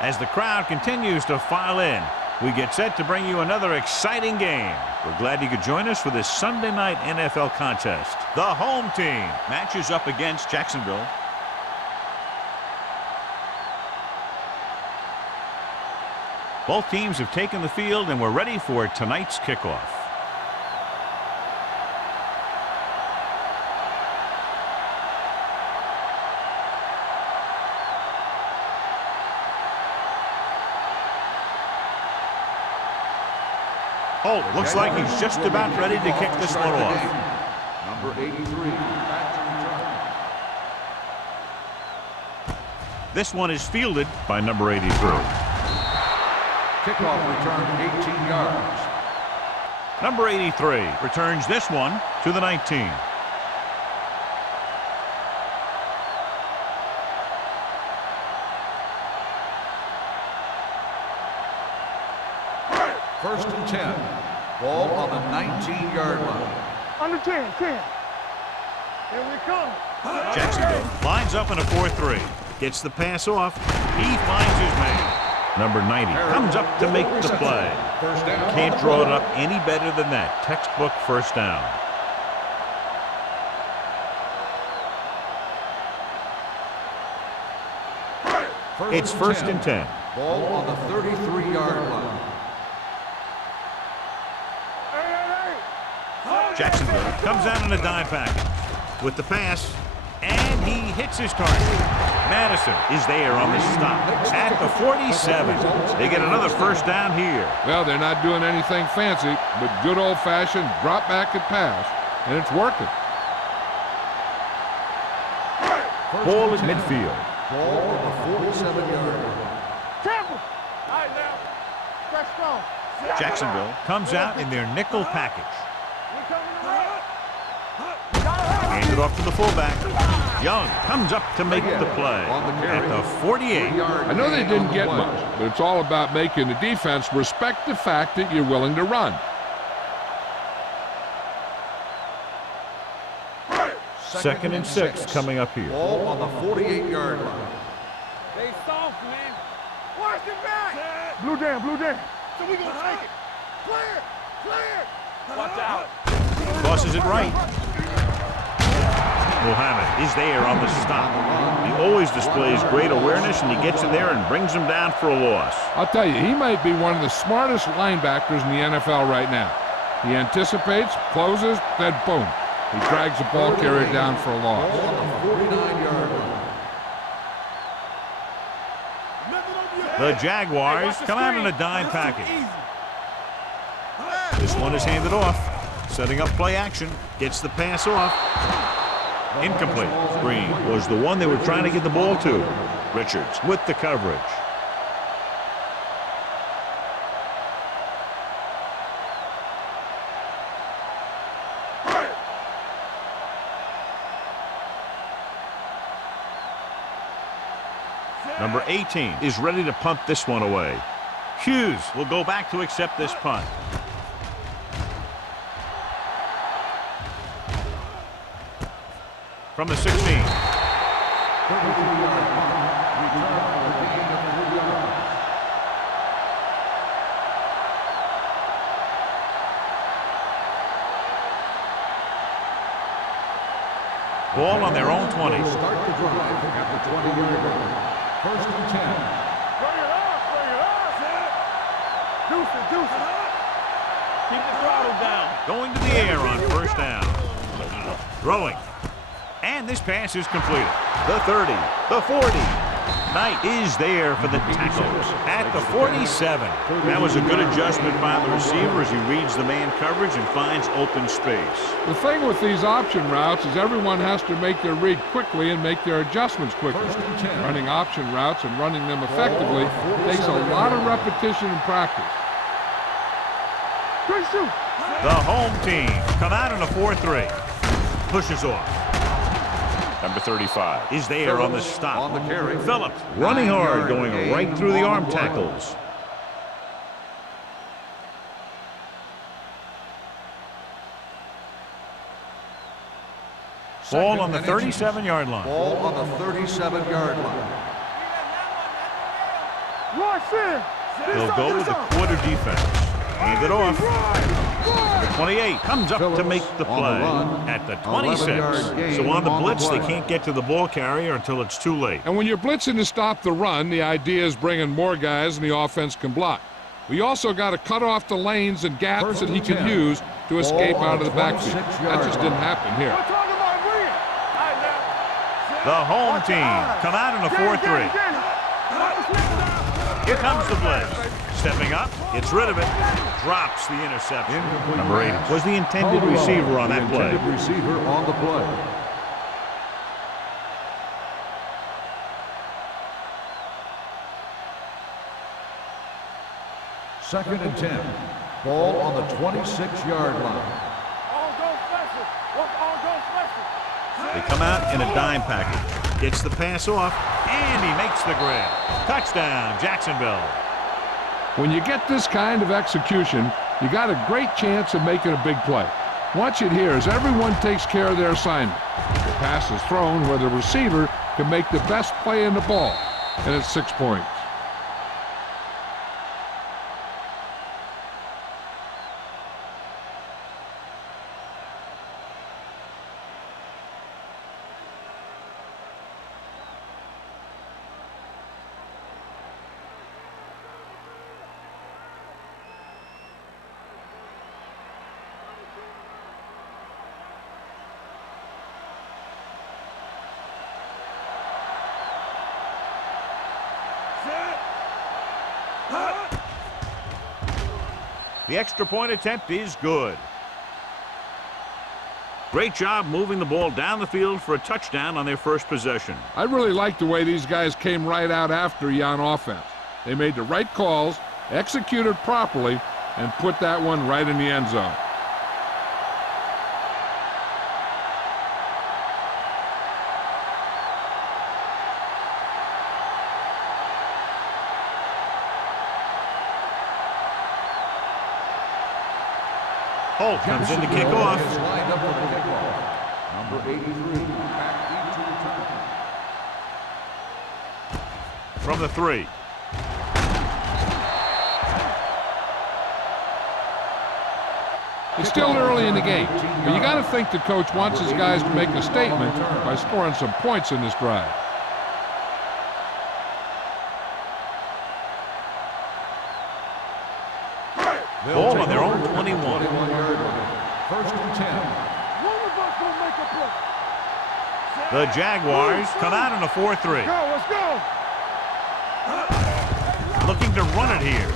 As the crowd continues to file in, we get set to bring you another exciting game. We're glad you could join us for this Sunday night NFL contest. The home team matches up against Jacksonville. Both teams have taken the field and we're ready for tonight's kickoff. Holt looks like he's just about ready to kick this one off. Number 83. This one is fielded by number 83. Kickoff return 18 yards. Number 83 returns this one to the 19. First and 10. Ball on the 19-yard line. Under 10, 10. Here we come. Jacksonville lines up in a 4-3. Gets the pass off. He finds his man. Number 90 comes up to make the play. First down. Can't draw it up any better than that. Textbook first down. It's first and 10. Ball on the 33-yard line. Jacksonville comes out in a dime package with the pass, and he hits his target. Madison is there on the stop at the 47. They get another first down here. Well, they're not doing anything fancy, but good old-fashioned drop back and pass, and it's working. Ball at midfield. Ball on the 47-yard line. Tampa. All right, now. Fresh strong. Jacksonville comes out in their nickel package. Hands it off to the fullback. Young comes up to make the play at the 48. I know they didn't get much, but it's all about making the defense respect the fact that you're willing to run. Second and 6 coming up here. Ball on the 48-yard line. Stay soft, man. Watch it back. Blue down, blue down. So we gonna take it. Clear, clear. Watch out. Tosses it right. Muhammad is there on the stop. He always displays great awareness, and he gets in there and brings him down for a loss. I'll tell you, he might be one of the smartest linebackers in the NFL right now. He anticipates, closes, then boom. He drags the ball carrier down for a loss. Ball on the 49-yard line. The Jaguars come out in a dime package. This one is handed off. Setting up play action. Gets the pass off. Incomplete. Green was the one they were trying to get the ball to. Richards with the coverage. Number 18 is ready to punt this one away. Hughes will go back to accept this punt. From the 16. Ball on their own 20. Start the drive at the 20-yard line. First and 10. Bring it up, bring it up. Deuce it, deuce it. Keep the throttle down. Going to the air on first down. Throwing. And this pass is completed. The 30, the 40. Knight is there for the tackles at the 47. That was a good adjustment by the receiver as he reads the man coverage and finds open space. The thing with these option routes is everyone has to make their read quickly and make their adjustments quickly. Running option routes and running them effectively takes a lot of repetition and practice. The home team come out in a 4-3. Pushes off. Number 35 is there on the stop. On the carry. Phillips running hard, going right through the arm tackles. Ball on the 37-yard line. Ball on the 37-yard line. They'll go with the quarter defense. Hand it off. The 28 comes up to make the play at the 26. So on the blitz, they can't get to the ball carrier until it's too late. And when you're blitzing to stop the run, the idea is bringing more guys and the offense can block. We also got to cut off the lanes and gaps that he can use to escape out of the backfield. That just didn't happen here. The home team come out in a 4-3. Here comes the blitz. Stepping up, gets rid of it, drops the interception. Number 8 was the intended receiver on that play. Receiver on the play. Second and 10. Ball on the 26-yard line. They come out in a dime package. Gets the pass off, and he makes the grab. Touchdown, Jacksonville. When you get this kind of execution, you got a great chance of making a big play. Watch it here as everyone takes care of their assignment. The pass is thrown where the receiver can make the best play in the ball, and it's 6 points. The extra point attempt is good. Great job moving the ball down the field for a touchdown on their first possession. I really like the way these guys came right out after you on offense. They made the right calls, executed properly, and put that one right in the end zone. Holt comes in to kick off. Lined up for the kickoff. Number 83, back into return. From the 3. It's still early in the game, but you got to think the coach wants his guys to make a statement by scoring some points in this drive. Ball on their own 21. First and 10. The Jaguars come out in a 4-3. Let's go. Looking to run it here.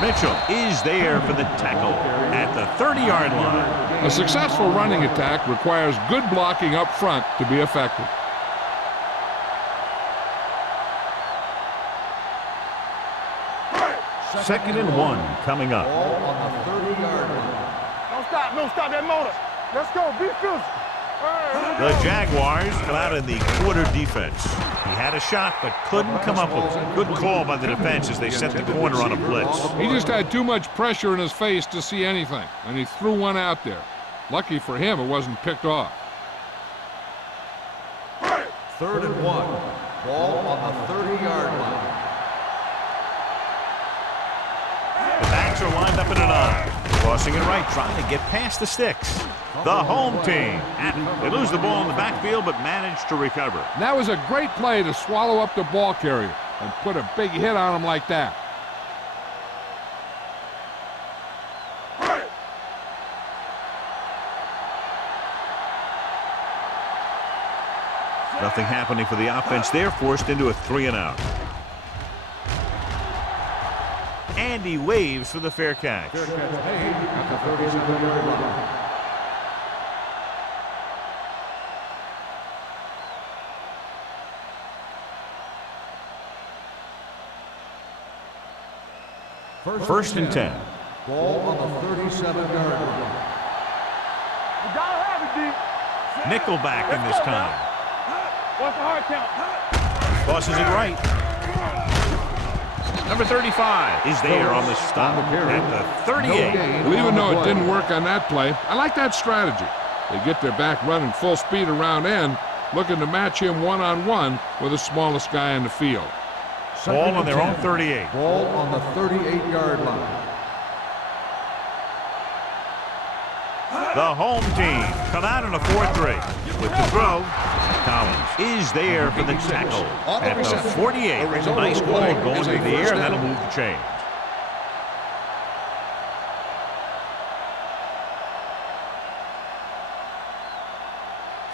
Mitchell is there for the tackle at the 30-yard line. A successful running attack requires good blocking up front to be effective. Second and 1 coming up. Ball on the 30-yard line. Don't stop that motor. Let's go, be physical. The Jaguars come out in the quarter defense. He had a shot but couldn't come up with it. Good call by the defense as they set the corner on a blitz. He just had too much pressure in his face to see anything, and he threw one out there. Lucky for him, it wasn't picked off. Third and 1. Ball on the 30-yard line. The backs are lined up in an I. Crossing it right, trying to get past the sticks. The home team. They lose the ball in the backfield, but manage to recover. And that was a great play to swallow up the ball carrier and put a big hit on him like that. Nothing happening for the offense. They're forced into a 3-and-out. And he waves for the fair catch. Fair catch made at the 37-yard line. First and 10. Ball on the 37-yard line. You gotta have it, D. Nickelback in this time. What's the hard count? Tosses it right. Number 35 is there on the stop at the 38. Well, even though it didn't work on that play, I like that strategy. They get their back running full speed around end, looking to match him one-on-one with the smallest guy in the field. Ball on their own 38. Ball on the 38-yard line. The home team come out in a 4-3. With the throw, Collins is there for the tackle at the 48. Nice ball going through the air, and that'll move the chains.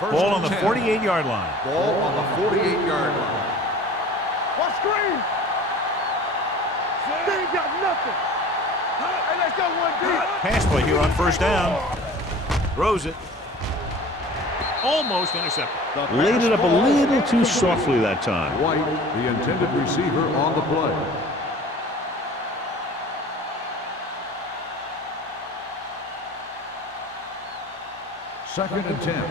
Ball on the 48-yard line. Ball on the 48-yard line. What screen? They ain't got nothing. Hey, let's go one deep. Pass play here on first down. Throws it. Almost intercepted. Laid it up a little too softly that time. White, the intended receiver, on the play. Second and 10.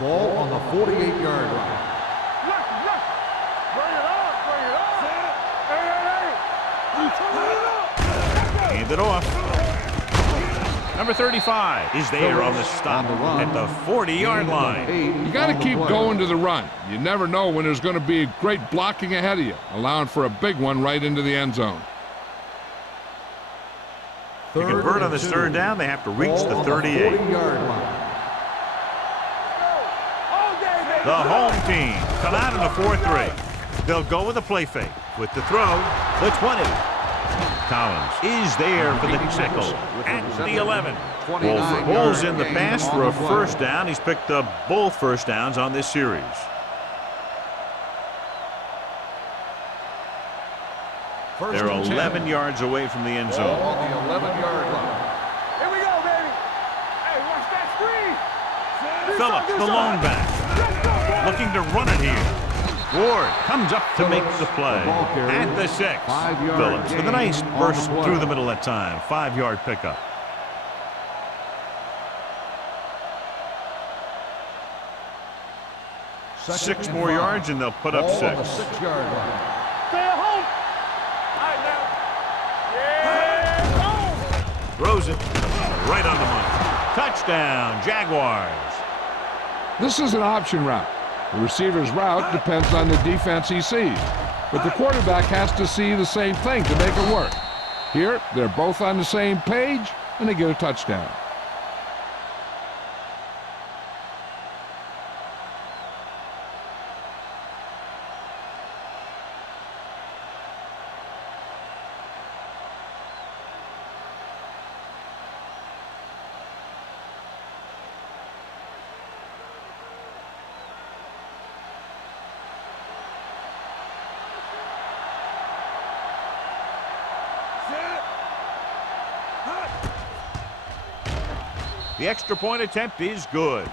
Ball on the 48-yard line. Bring it on, bring it on. Hey, hey, hey. Hand it off. Number 35 is there on the stop at the 40-yard line. You got to keep going to the run. You never know when there's going to be great blocking ahead of you, allowing for a big one right into the end zone. To convert on this third down, they have to reach the 38. The home team come out in a 4-3. They'll go with a play fake. With the throw, the 20. Collins is there for the tackle at the 11. Wolf pulls in the pass for a first down. He's picked up both first downs on this series. They're 11 yards away from the end zone. On the 11-yard line. Here we go, baby. Hey, watch that screen. Phillips, the lone back, looking to run it here. Ward comes up to make the play at the 6. Phillips with a nice burst through the middle that time. 5-yard pickup. Six more yards and they'll put up 6. 6-yard line. Stay at home. All right, now. Yeah, Throws it right on the money. Touchdown, Jaguars. This is an option route. The receiver's route depends on the defense he sees, but the quarterback has to see the same thing to make it work. Here, they're both on the same page, and they get a touchdown. The extra point attempt is good.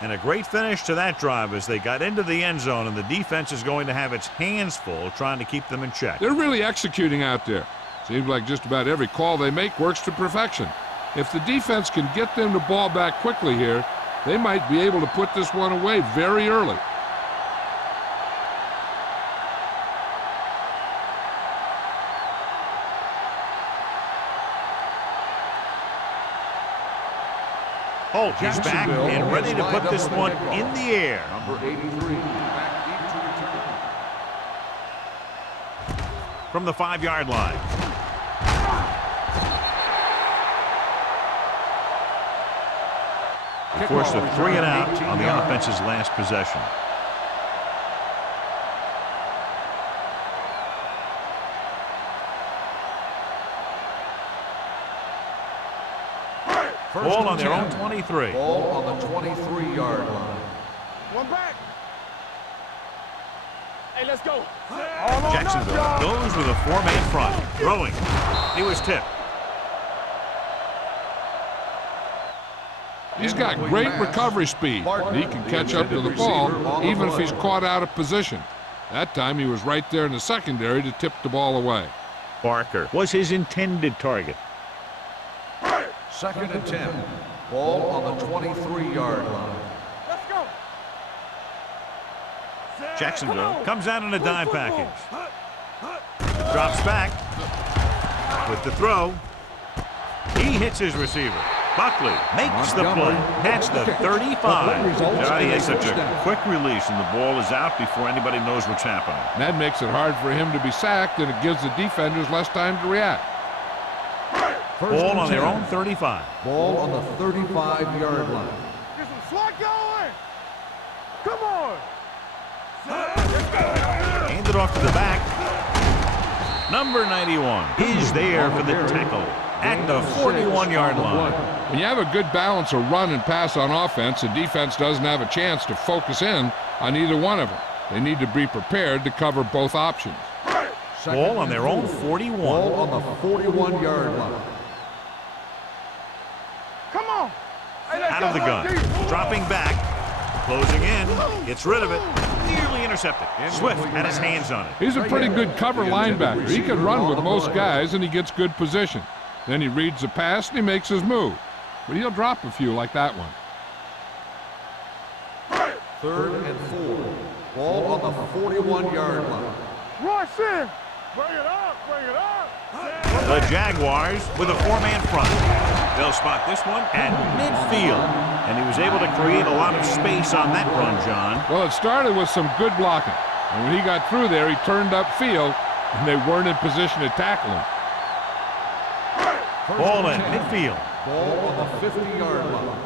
And a great finish to that drive as they got into the end zone, and the defense is going to have its hands full trying to keep them in check. They're really executing out there. Seems like just about every call they make works to perfection. If the defense can get them the ball back quickly here, they might be able to put this one away very early. Holt is back and ready to put this one in the air. Number 83, back into return. From the 5-yard line. Forced a 3 and out on the offense's last possession. Ball on their own 23. Ball on the 23-yard line. one back. Hey, let's go. Jacksonville goes with a 4-man front. Throwing. He was tipped. He's got great recovery speed. He can catch up to the ball even if he's caught out of position. That time he was right there in the secondary to tip the ball away. Barker was his intended target. Second and 10. Ball on the 23-yard line. Let's go. Jacksonville comes out in a dime package. Drops back with the throw. He hits his receiver. Buckley makes the play. That's the 35. Johnny has such a quick release, and the ball is out before anybody knows what's happening. That makes it hard for him to be sacked, and it gives the defenders less time to react. Ball on their own 35. Ball on the 35-yard line. Get some slot going. Come on. Hand it off to the back. Number 91 is there for the tackle at the 41-yard line. When you have a good balance of run and pass on offense, the defense doesn't have a chance to focus in on either one of them. They need to be prepared to cover both options. Ball on their own 41. Ball on the 41-yard line. Come on. Out of the gun. Dropping back. Closing in. Gets rid of it. Nearly intercepted. Swift had his hands on it. He's a pretty good cover linebacker. He can run with most guys, and he gets good position. Then he reads the pass, and he makes his move. But he'll drop a few like that one. 3rd and 4. Ball on the 41-yard line. Rush in. Bring it up. Bring it up. The Jaguars with a 4-man front. They'll spot this one at midfield. And he was able to create a lot of space on that run, John. Well, it started with some good blocking. And when he got through there, he turned upfield, and they weren't in position to tackle him. Ball in midfield. Ball on the 50-yard line.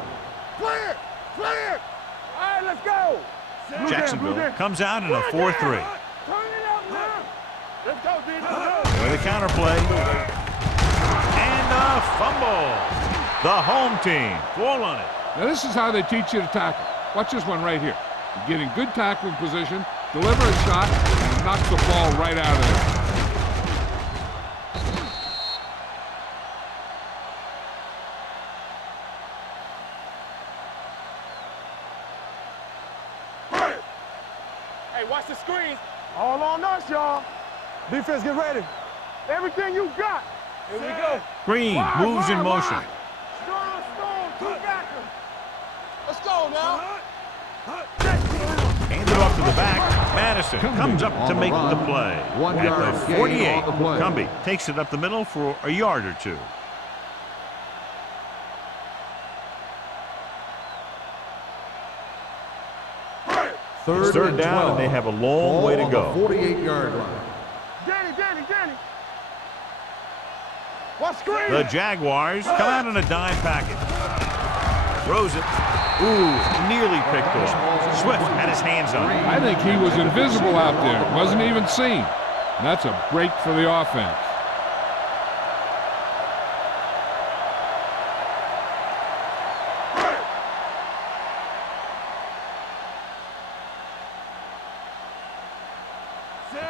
Clear. Clear. All right, let's go. Jacksonville comes out in a 4-3. Turn it up now. Let's go, D. Let's go. With a counterplay. And a fumble. The home team. Ball on it. Now, this is how they teach you to tackle. Watch this one right here. You get in good tackling position, deliver a shot, and knock the ball right out of there. Hey, watch the screen. All on us, y'all. Defense, get ready. Everything you got. Here we go. Green moves in motion. Stone, two backers. Let's go now. Hand it off to the back. Madison comes up to make the play. At the 48, Cumbie takes it up the middle for a yard or two. Third down, and they have a long way to go. 48-yard line. Danny. Watch screen. The Jaguars come out in a dime package. Throws it. Ooh, nearly picked off. Swift had his hands on it. I think he was invisible out there. Wasn't even seen. And that's a break for the offense.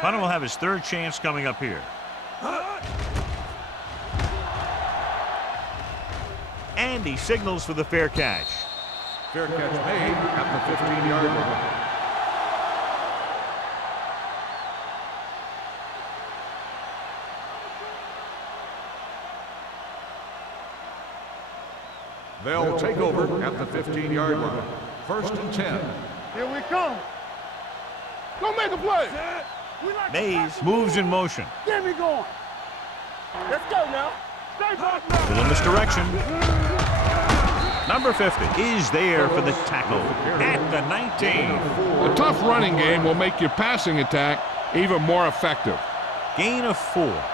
Punter will have his third chance coming up here. And he signals for the fair catch. Fair catch made at the 15-yard line. They'll take over at the 15-yard line. 1st and 10. Here we come. Go make a play. Mays moves in motion. Get me going. Let's go now. Stay back now. Little misdirection. Number 50 is there for the tackle at the 19. A tough running game will make your passing attack even more effective. Gain of 4.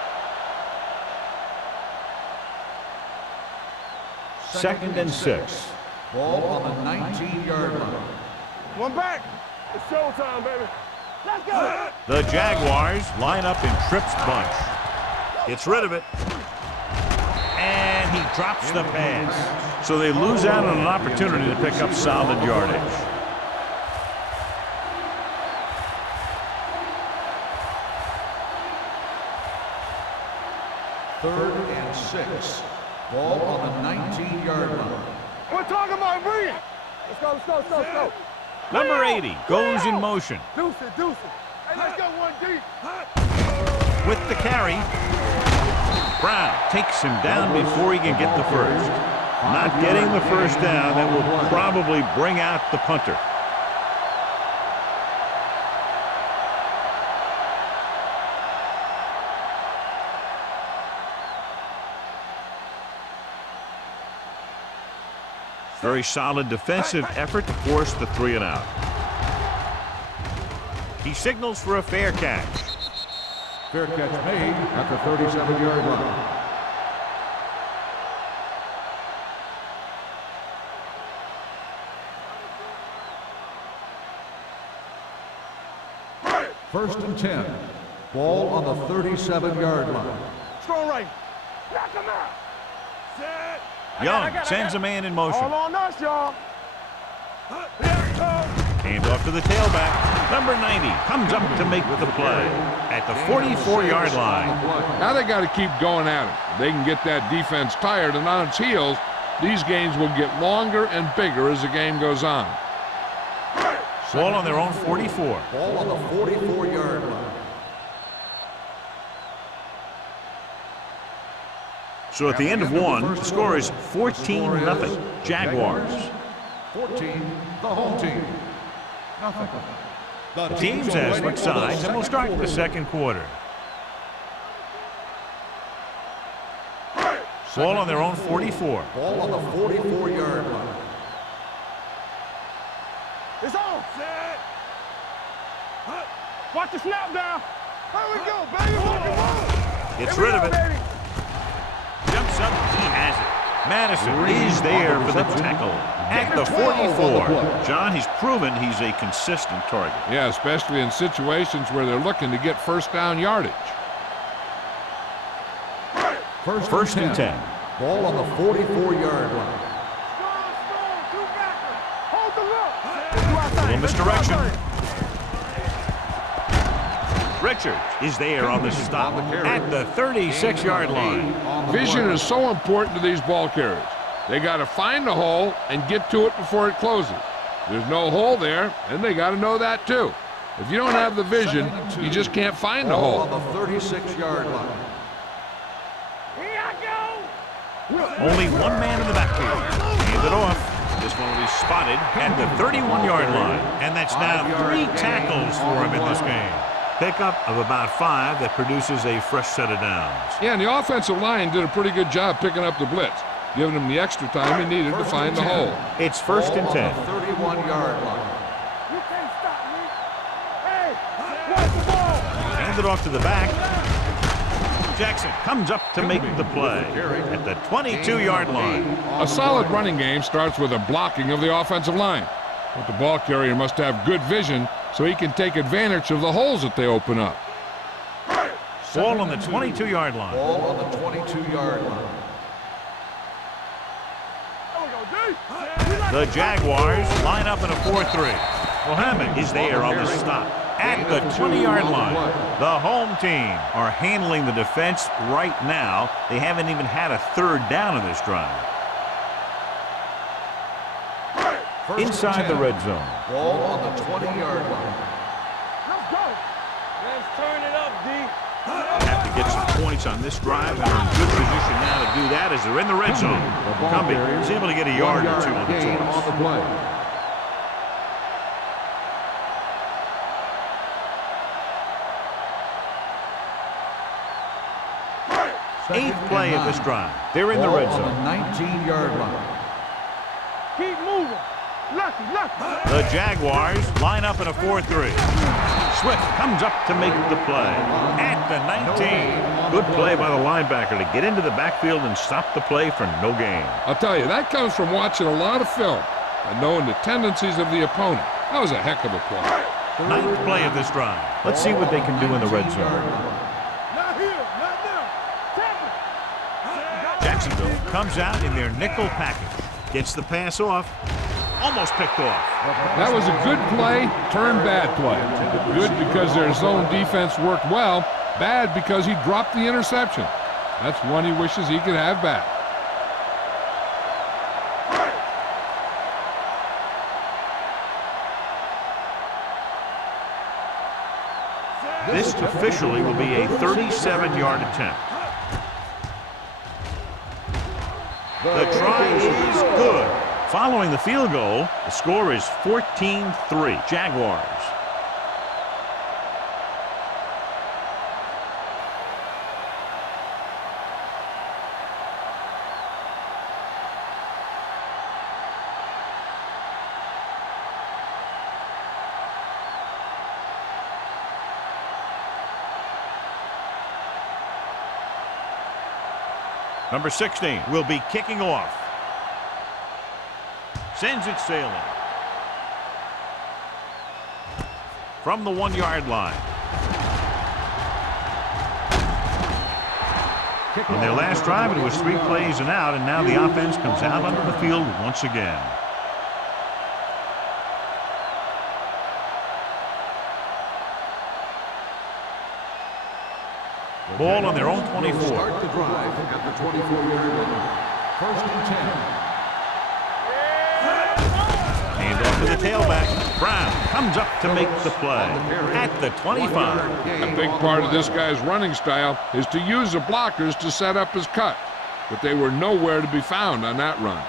2nd and 6. Ball on the 19-yard line. One back. It's showtime, baby. Let's go. The Jaguars line up in Tripp's bunch. Gets rid of it. And he drops the pass. So they lose out on an opportunity to pick up solid yardage. Third and 6. Ball on the 19-yard line. We're talking about bring it. Let's go. Number 80 goes in motion. Deuce it. Hey, let's go one deep. With the carry, Brown takes him down before he can get the first. Not getting the first down, that will probably bring out the punter. Very solid defensive effort to force the 3-and-out. He signals for a fair catch. Fair catch made at the 37-yard line. First and 10. Ball on the 37-yard line. Strong right. Knock him out. Set. Young sends a man in motion. All on us, y'all. Hand off to the tailback. Number 90 comes up to make the play at the 44-yard line. Now they got to keep going at it. If they can get that defense tired and on its heels, these games will get longer and bigger as the game goes on. Ball on their own 44. Ball on the 44-yard line. So at the end of one, the score is 14-0 Jaguars. 14, the home team. Nothing. The teams have switched sides, and we'll start the second quarter. Ball on their own 44. Ball on the 44-yard line. It's on. Set. Watch the snap down. Here we go, baby. Walk it on. Gets rid of it. Baby. Jumps up. He has it. Madison is there for the tackle at the 44. John, he's proven he's a consistent target. Yeah, especially in situations where they're looking to get first down yardage. First and 10. Ball on the 44-yard line. Little misdirection. Richards is there on the stop at the 36-yard line. Vision is so important to these ball carriers. They got to find the hole and get to it before it closes. There's no hole there, and they got to know that too. If you don't have the vision, you just can't find the hole. On the 36-yard line. Here I go. Only one man in the backfield. Hand it off. This one will be spotted at the 31-yard line. And that's now 3 tackles for him in this game. Pickup of about 5 that produces a fresh set of downs. Yeah, and the offensive line did a pretty good job picking up the blitz, giving him the extra time he needed to find the hole. It's first and 10. 31-yard line. You can't stop me. Hey, watch the ball. Hand it off to the back. Jackson comes up to make the play at the 22-yard line. A solid running game starts with a blocking of the offensive line. But the ball carrier must have good vision so he can take advantage of the holes that they open up. Ball on the 22-yard line. Ball on the 22-yard line. The Jaguars line up in a 4-3. Mohammed is there on the stop at the 20-yard line. The home team are handling the defense right now. They haven't even had a third down in this drive. Inside the red zone. Ball on the 20-yard line. Let's go. Let's turn it up, D. Have to get some points on this drive, and are in good position now to do that as they're in the red zone. Cumbie is able to get a yard or two on the toss. play. 8th play of this drive. They're in the red Ball zone. on the 19-yard line. Keep moving. Lucky. The Jaguars line up in a 4-3. Swift comes up to make the play at the 19. Good play by the linebacker to get into the backfield and stop the play for no gain. I'll tell you, that comes from watching a lot of film and knowing the tendencies of the opponent. That was a heck of a play. 9th play of this drive. Let's see what they can do in the red zone. Not here. Not now. Tackle. Jacksonville comes out in their nickel package. Gets the pass off. Almost picked off. That was a good play, turned bad play. Good because their zone defense worked well, bad because he dropped the interception. That's one he wishes he could have back. This officially will be a 37-yard attempt. The try is good. Following the field goal, the score is 14-3 Jaguars. Number 16 will be kicking off. Sends it sailing. From the 1-yard line. In their last drive, it was 3 plays and out, and now the offense comes out onto the field once again. Ball on their own 24. Start the drive at the 24-yard line. 1st and 10. Hand off to the tailback. Brown comes up to make the play at the 25. A big part of this guy's running style is to use the blockers to set up his cut, but they were nowhere to be found on that run.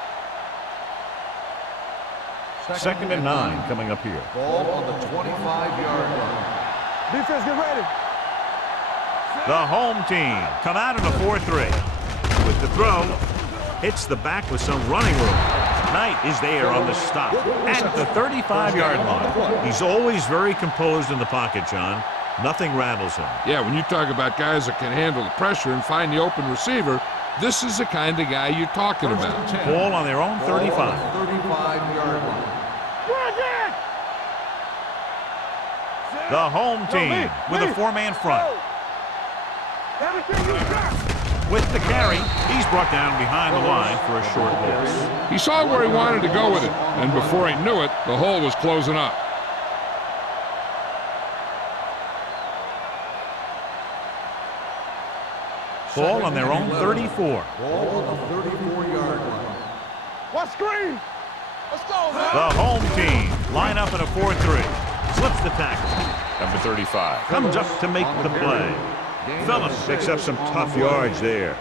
2nd and 9 coming up here. Ball on the 25-yard line. Defense, get ready. The home team come out in a 4-3. With the throw, hits the back with some running room. Knight is there on the stop at the 35-yard line. He's always very composed in the pocket, John. Nothing rattles him. Yeah, when you talk about guys that can handle the pressure and find the open receiver, this is the kind of guy you're talking about. Ball on their own 35. 35-yard line. The home team with a 4-man front. With the carry, he's brought down behind the line for a short loss. He saw where he wanted to go with it, and before he knew it, the hole was closing up. Ball on their own 34. Ball on the 34-yard line. What screen? Let's go, man. The home team line up in a 4-3. Slips the tackle. Number 35 comes up to make the play. Phillips picks up some tough yards there.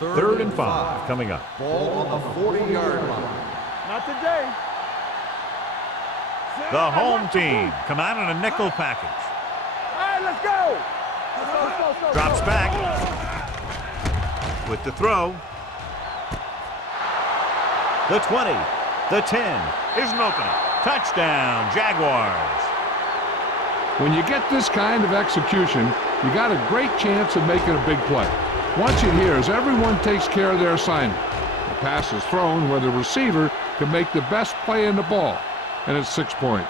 Third and 5 coming up. Ball on the 40-yard line. Not today. The home team come out in a nickel package. All right, let's go. Let's go. Drops back. With the throw. The 20. The 10. Here's an opening. Touchdown, Jaguars. When you get this kind of execution, you got a great chance of making a big play. Watch it here as everyone takes care of their assignment. The pass is thrown where the receiver can make the best play in the ball, and it's 6 points.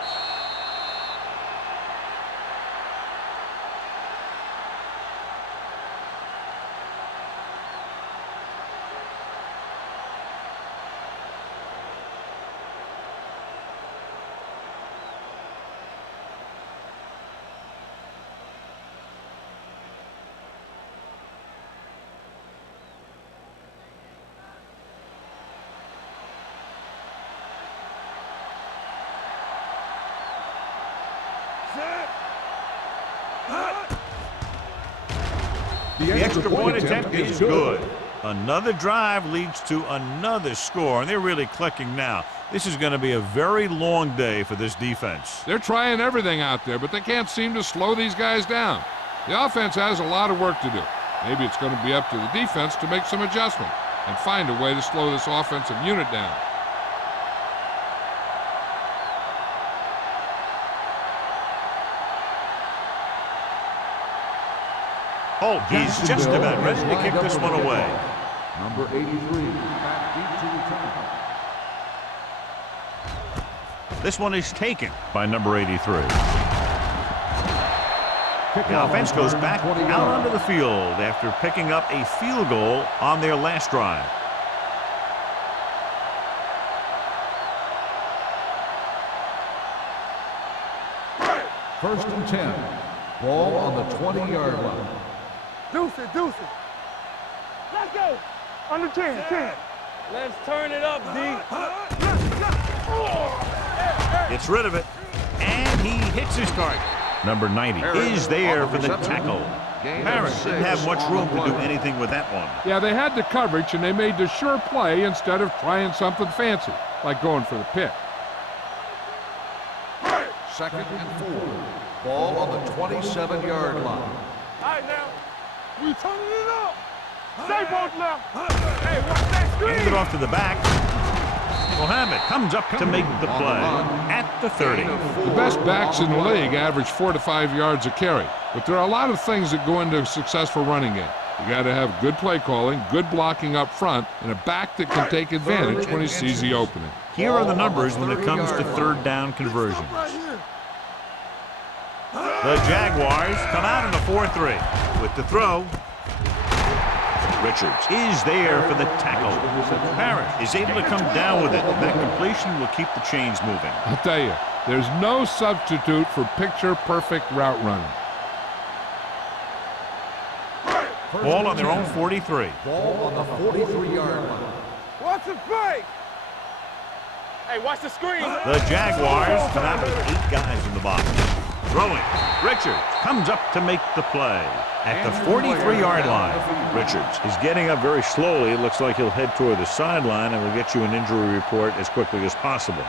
The extra point attempt is good. Another drive leads to another score, and they're really clicking now. This is going to be a very long day for this defense. They're trying everything out there, but they can't seem to slow these guys down. The offense has a lot of work to do. Maybe it's going to be up to the defense to make some adjustment and find a way to slow this offensive unit down. Holt, he's just about ready to kick this one away. Number 83, back deep to return. This one is taken by number 83. The offense goes back out onto the field after picking up a field goal on their last drive. First and 10. Ball on the 20-yard line. Deuce it. Let's go. Under 10. Let's turn it up, D. Gets rid of it, and he hits his target. Number 90 is there for the tackle. Harris didn't have much room to do anything with that one. Yeah, they had the coverage, and they made the sure play instead of trying something fancy, like going for the pick. Second and 4. Ball on the 27-yard line. All right, now. We turning it up. Stay both now. Hey, watch that screen. Hands it off to the back. Mohammed comes up to make the play at the 30. The best backs in the league average 4 to 5 yards a carry, but there are a lot of things that go into a successful running game. You got to have good play calling, good blocking up front, and a back that can take advantage when he sees the opening. Here are the numbers when it comes to third down conversions. The Jaguars come out in a 4-3 with the throw. Richards is there for the tackle. Parrish is able to come down with it. That completion will keep the chains moving. I'll tell you, there's no substitute for picture-perfect route running. Ball on their own 43. Ball on the 43-yard line. Watch the fake. Hey, watch the screen. The Jaguars come out with 8 guys in the box. Throwing. Richards comes up to make the play at the 43-yard line. Richards is getting up very slowly. It looks like he'll head toward the sideline, and we'll get you an injury report as quickly as possible.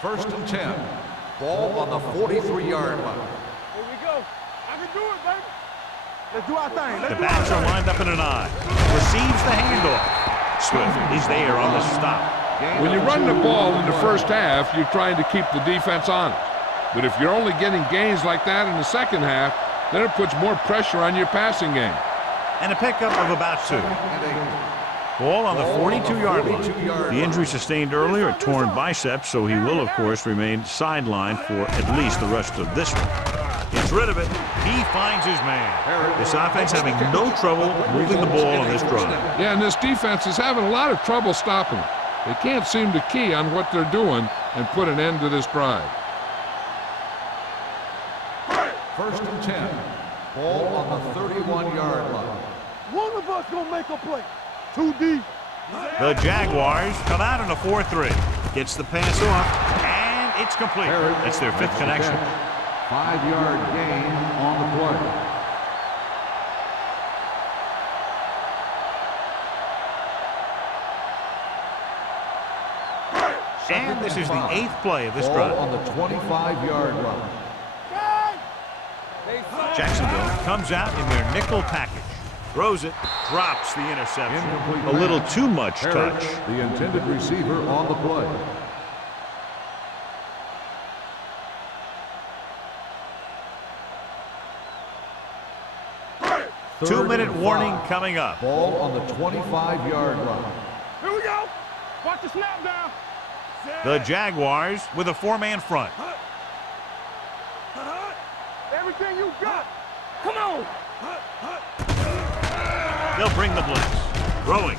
First and 10. Ball on the 43-yard line. Here we go. I can do it, baby. Let's do our thing. The backs are lined up in an I. Receives the handoff. Swift is there on the stop. When you run the ball in the first half, you're trying to keep the defense honest. But if you're only getting gains like that in the second half, then it puts more pressure on your passing game. And a pickup of about 2. Ball on the 42-yard line. The injury sustained earlier, a torn bicep, so he will, of course, remain sidelined for at least the rest of this one. Gets rid of it. He finds his man. This offense having no trouble moving the ball on this drive. Yeah, and this defense is having a lot of trouble stopping it. They can't seem to key on what they're doing and put an end to this drive. First and 10. Ball on the 31-yard line. One of us gonna make a play. 2 deep. The Jaguars come out in a 4-3. Gets the pass off, and it's complete. That's their 5th connection. 5-yard gain on the play. And this is the 8th play of this Ball drive. on the 25-yard line. Jacksonville comes out in their nickel package. Throws it, drops the interception. A little too much touch. The intended receiver on the play. Two-minute warning coming up. Ball on the 25-yard line. Here we go. Watch the snap down. The Jaguars with a 4-man front. Everything you got. Come on. They'll bring the blitz. Throwing.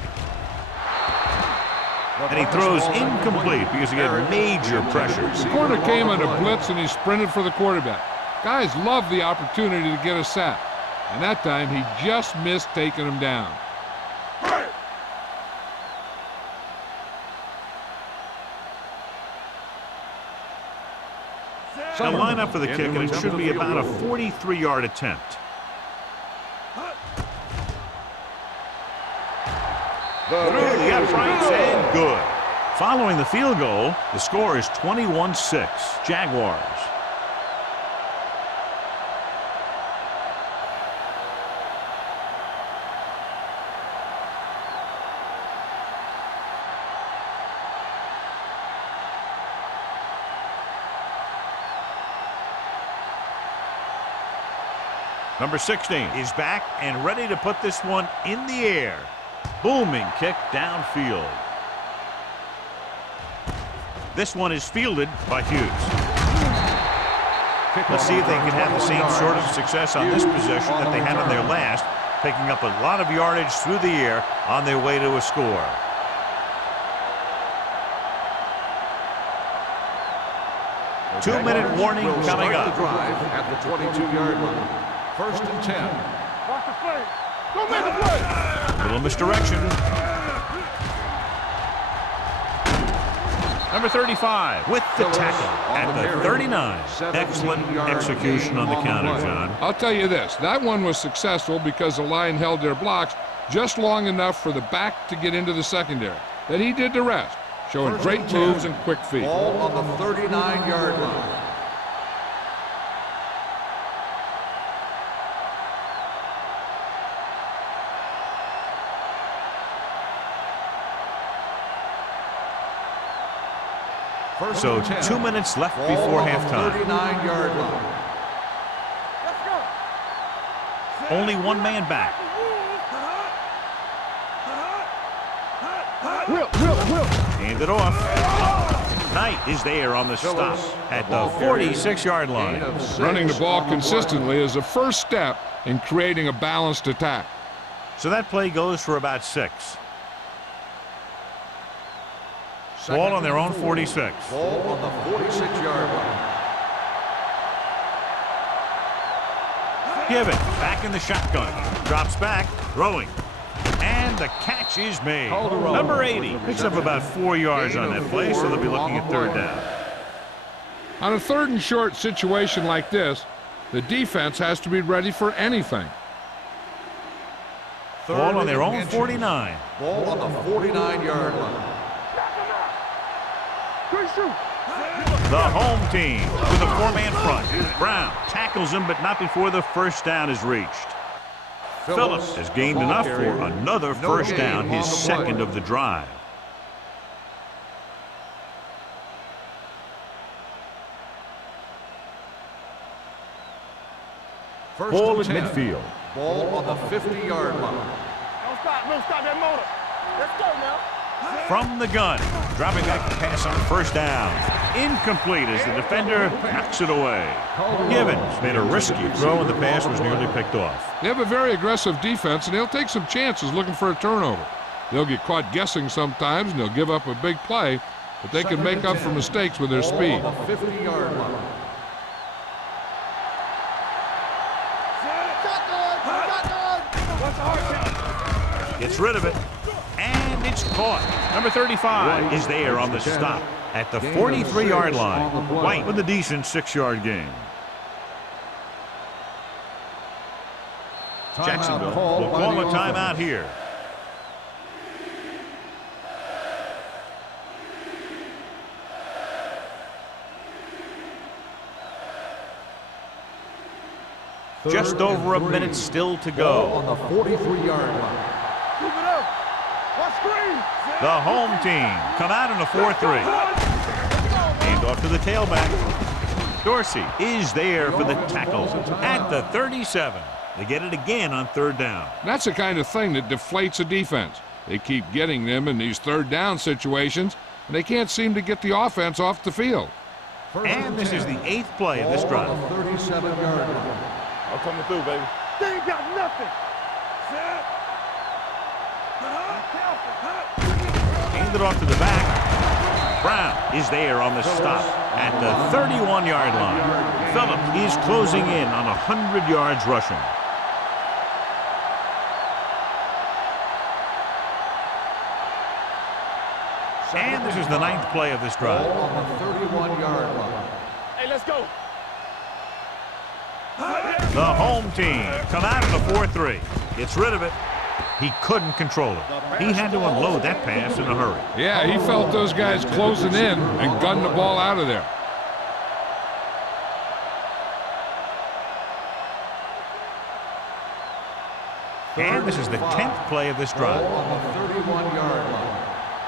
And he throws incomplete because he had major pressure. The corner came on a blitz and he sprinted for the quarterback. Guys love the opportunity to get a sack. And that time he just missed taking him down. They'll line up for the kick, and it should be about a 43-yard attempt. Through the uprights and good. Following the field goal, the score is 21-6. Jaguars. Number 16 is back and ready to put this one in the air. Booming kick downfield. This one is fielded by Hughes. Let's see if they can have the same sort of success on this possession that they had on their last, picking up a lot of yardage through the air on their way to a score. Two-minute warning coming up. At the 22-yard line. First and 10. Watch the play. Don't make a play. Little misdirection. Number 35 with the tackle at the 39. Excellent execution on the counter, John. I'll tell you this, that one was successful because the line held their blocks just long enough for the back to get into the secondary. Then he did the rest, showing great moves and quick feet. Ball on the 39-yard line. So 2 minutes left before halftime. 39-yard line. Only one man back. Hand it off. Knight is there on the stop at the 46-yard line. Running the ball consistently is the first step in creating a balanced attack. So that play goes for about 6. Ball on their own 46. Ball on the 46-yard line. Give it. Back in the shotgun. Drops back. Throwing. And the catch is made. Number 80 picks up about 4 yards on that play, so they'll be looking at third down. On a 3rd and short situation like this, the defense has to be ready for anything. Ball on their own 49. Ball on the 49-yard line. The home team with a 4-man front. Brown tackles him, but not before the first down is reached. Phillips has gained enough for another first down, his second of the drive. Ball at midfield. Ball on the 50-yard line. Don't stop that motor. Let's go now. From the gun, dropping back the pass on first down. Incomplete as the defender knocks it away. Givens made a risky throw and the pass was nearly picked off. They have a very aggressive defense, and they'll take some chances looking for a turnover. They'll get caught guessing sometimes, and they'll give up a big play, but they can make up for mistakes with their speed. Ball on the 50-yard line. Gets rid of it. And it's caught. Number 35 is there on the stop at the 43-yard line. White with a decent 6-yard gain. Jacksonville will call a timeout here. Just over a minute still to go. On the 43-yard line. The home team come out in a 4-3. Hand off to the tailback. Dorsey is there for the tackle at the 37. They get it again on third down. That's the kind of thing that deflates a defense. They keep getting them in these third down situations, and they can't seem to get the offense off the field. And this is the 8th play of this drive. 37-yard line. I'm coming through, baby. They ain't got nothing. Hand it off to the back. Brown is there on the stop at the 31-yard line. Phillips is closing in on 100 yards rushing. And this is the 9th play of this drive. Ball on the 31-yard line. Hey, let's go. The home team come out in a 4-3. Gets rid of it. He couldn't control it. He had to unload that pass in a hurry. Yeah, he felt those guys closing in and gunned the ball out of there. And this is the 10th play of this drive. Ball on the 31-yard line.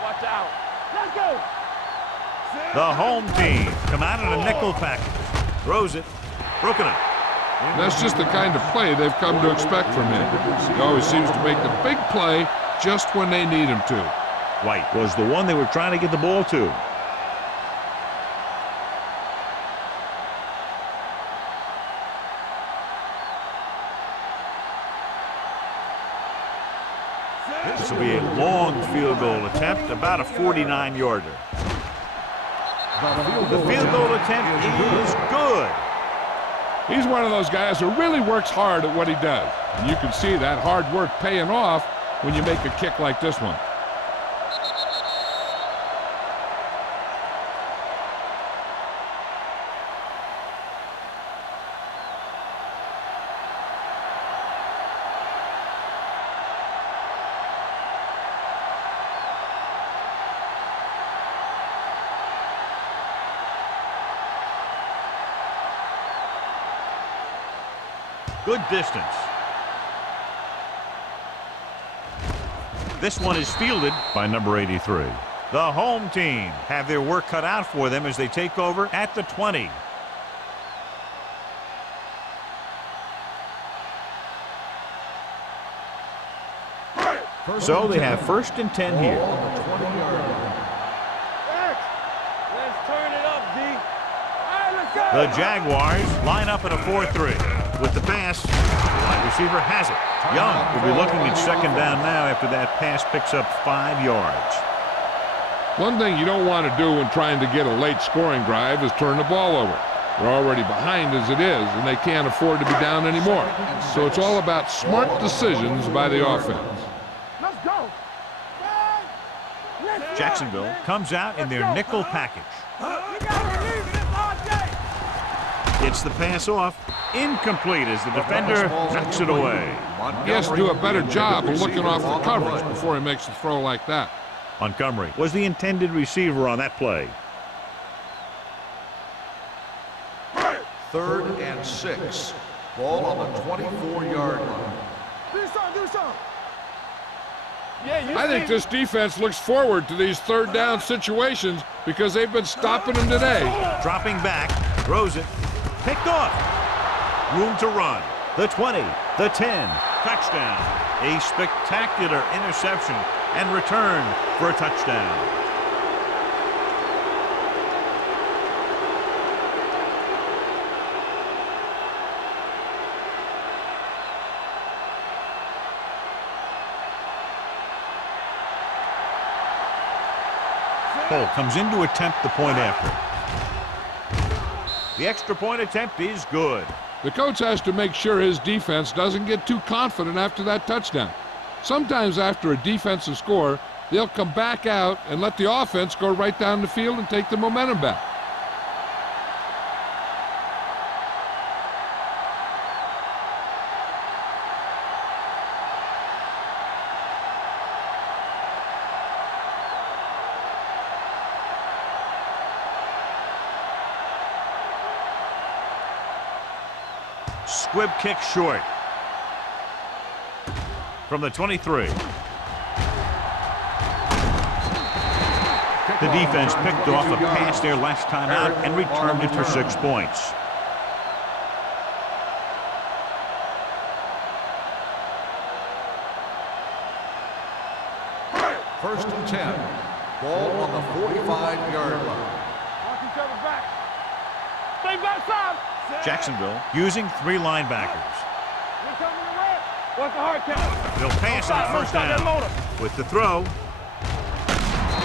Watch out. Let's go. The home team come out in a nickel package. Throws it. Broken up. That's just the kind of play they've come to expect from him. He always seems to make the big play just when they need him to. White was the one they were trying to get the ball to. This will be a long field goal attempt, about a 49-yarder. The field goal attempt is good. He's one of those guys who really works hard at what he does. And you can see that hard work paying off when you make a kick like this one. Good distance. This one is fielded by number 83. The home team have their work cut out for them as they take over at the 20. So they have 1st and 10 here. On the 20-yard line. Let's turn it up, D. All right, let's go. The Jaguars line up in a 4-3. With the pass, the wide receiver has it. Young will be looking at 2nd down now after that pass picks up 5 yards. One thing you don't want to do when trying to get a late scoring drive is turn the ball over. They're already behind as it is, and they can't afford to be down anymore. So it's all about smart decisions by the offense. Let's go. Jacksonville comes out in their nickel package. Gets the pass off. Incomplete as the defender knocks it away. He has to do a better job of looking off the coverage before he makes a throw like that. Montgomery was the intended receiver on that play. 3rd and 6. Ball on the 24-yard line. Do something. Yeah, I think this defense looks forward to these 3rd down situations because they've been stopping them today. Dropping back, throws it, picked off. Room to run. The 20, the 10, touchdown. A spectacular interception and return for a touchdown. Cole comes in to attempt the point after. The extra point attempt is good. The coach has to make sure his defense doesn't get too confident after that touchdown. Sometimes after a defensive score, they'll come back out and let the offense go right down the field and take the momentum back. Squib kick short. From the 23. The defense picked off a pass there last time out and returned it for 6 points. First and 10. Ball on the 45-yard line. Watch each other back. Stay backside. Jacksonville using 3 linebackers. We're coming to red. What's the hard count? They'll pass on first down. With the throw,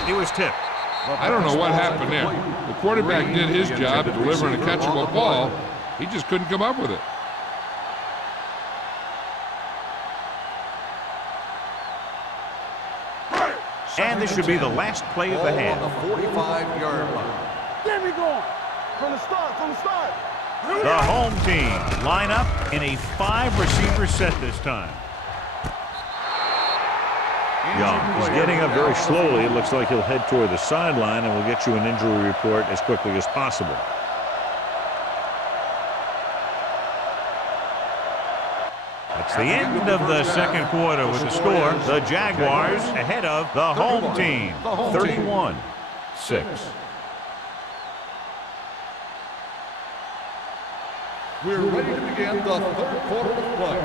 he was tipped. I don't know what happened there. The quarterback did his job delivering a catchable ball. He just couldn't come up with it. And this should be the last play of the half. On the 45-yard line. Get me going. From the start. The home team line up in a 5-receiver set this time. Young is getting up very slowly. It looks like he'll head toward the sideline, and we'll get you an injury report as quickly as possible. That's the end of the second quarter with the score. The Jaguars ahead of the home team, 31-6. We're ready to begin the 3rd quarter of play.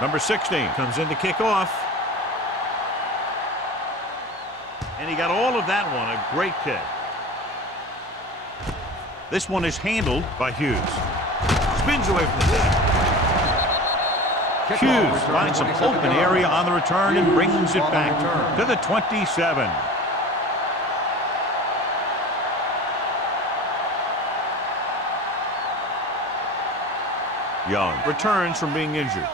Number 16 comes in to kick off. And he got all of that one. A great kick. This one is handled by Hughes. Spins away from the tackle. Hughes finds some open area on the return and brings it back to the 27. Young returns from being injured.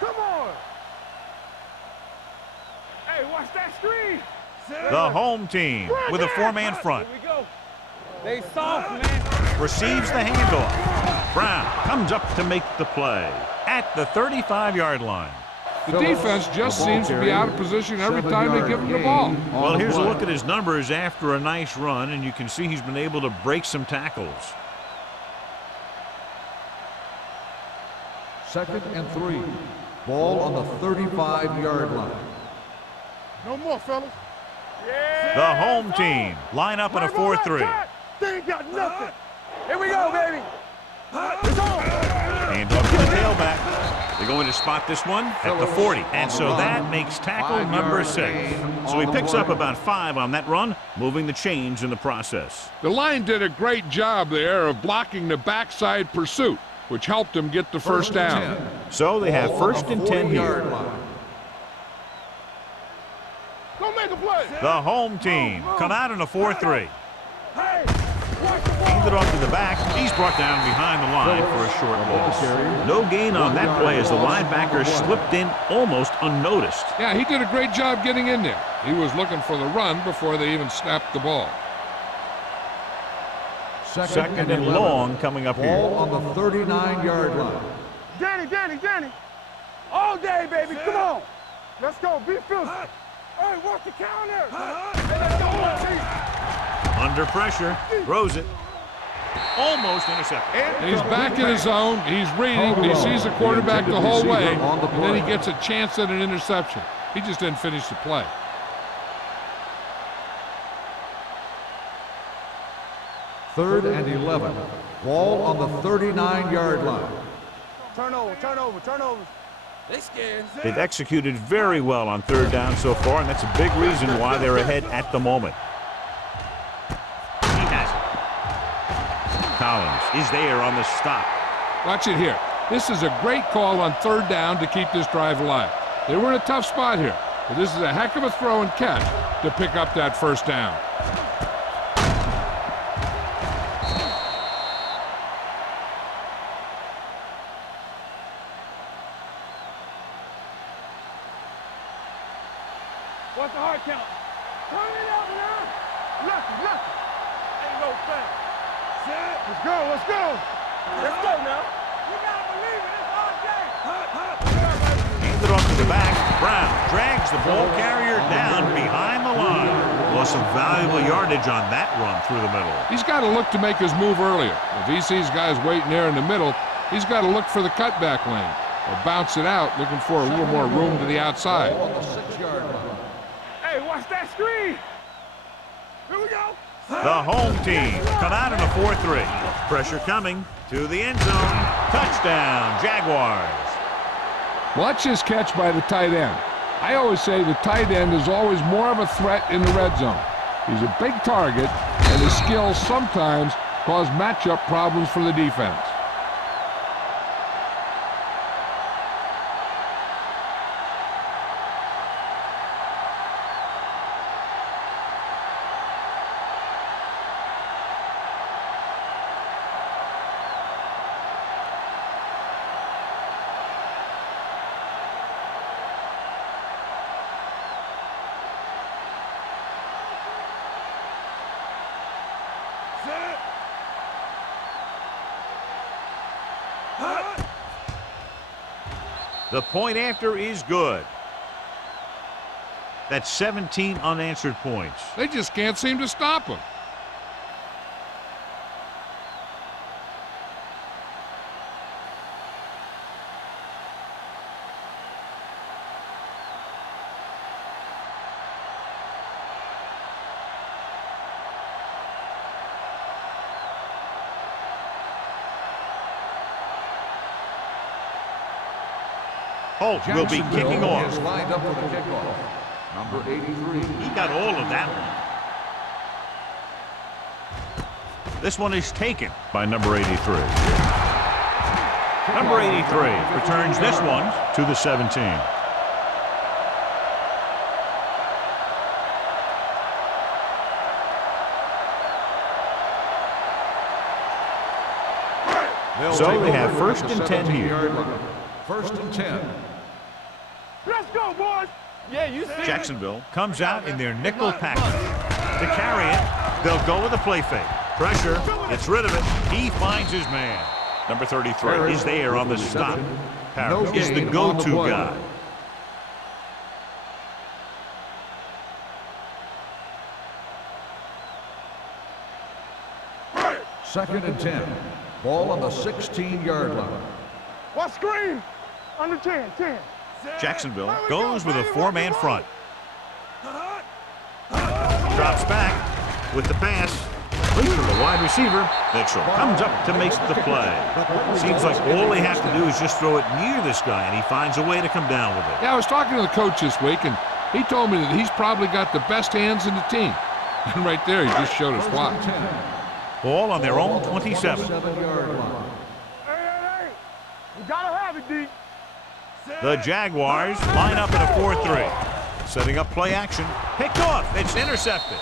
Come on. Hey, watch that screen. The home team with a 4-man front. Here we go. They soft, man. Receives the handoff. Brown comes up to make the play at the 35-yard line. The defense just seems to be out of position every time they give him the ball. Well, here's a look at his numbers after a nice run, and you can see he's been able to break some tackles. 2nd and 3. Ball on the 35-yard line. No more, fellas. The home team line up in a 4-3. They ain't got nothing. Here we go, baby. It's on. Hand off to the tailback. They're going to spot this one at the 40. And so that makes tackle number 6. So he picks up about 5 on that run, moving the chains in the process. The line did a great job there of blocking the backside pursuit, which helped him get the first down. So they have 1st and 10 here. Go make a play. The home team come out in a 4-3. Hey, Hand it off to the back. He's brought down behind the line for a short loss. No gain on that play as the linebacker slipped in almost unnoticed. Yeah, he did a great job getting in there. He was looking for the run before they even snapped the ball. 2nd and long coming up here. Ball on the 39-yard line. Danny. All day, baby. Come on. Let's go. Be filthy. Hey, watch the counter. Under pressure, throws it. Almost intercepted. He's back in his zone. He's reading. He sees the quarterback the whole way, and then he gets a chance at an interception. He just didn't finish the play. 3rd and 11. Ball on the 39-yard line. Turnover. They scared. They've executed very well on 3rd down so far, and that's a big reason why they're ahead at the moment. He has it. Collins is there on the stop. Watch it here. This is a great call on 3rd down to keep this drive alive. They were in a tough spot here, but this is a heck of a throw and catch to pick up that 1st down. What's the hard count? Turn it up now. Left. Ain't no thing. Set. Let's go. Let's go now. You gotta believe it. It's hard day. Hand it off to the back. Brown drags the ball carrier down behind the line. Lost some valuable yardage on that run through the middle. He's got to look to make his move earlier. If he sees guys waiting there in the middle, he's got to look for the cutback lane or bounce it out, looking for a little more room to the outside. Ball on the 6-yard line. Hey, watch that screen. Here we go. The home team come out in a 4-3. Pressure coming to the end zone. Touchdown, Jaguars. Watch this catch by the tight end. I always say the tight end is always more of a threat in the red zone. He's a big target, and his skills sometimes cause matchup problems for the defense. The point after is good. That's 17 unanswered points. They just can't seem to stop him. Holt will be kicking off. Is lined up for the kickoff. Number 83. He got all of that one. This one is taken by number 83. Number 83 returns this one to the 17. So they have 1st and 10 here. 1st and 10. Let's go, boys. Yeah, you see. Jacksonville comes out in their nickel package. To carry it, they'll go with a play fake. Pressure, gets rid of it. He finds his man. Number 33 is there on the stop. Parrish is the go-to guy. Second and 10. Ball on the 16-yard line. Watch screen. Under 10, 10. Jacksonville goes with a four-man front. Drops back with the pass. Complete to the wide receiver. Mitchell comes up to make the play. Seems like all they have to do is just throw it near this guy, and he finds a way to come down with it. Yeah, I was talking to the coach this week, and he told me that he's probably got the best hands in the team. And right there, he just showed us why. Ball on their own 27. Hey. You gotta have it, D. The Jaguars line up in a 4-3. Setting up play action. Picked off. It's intercepted.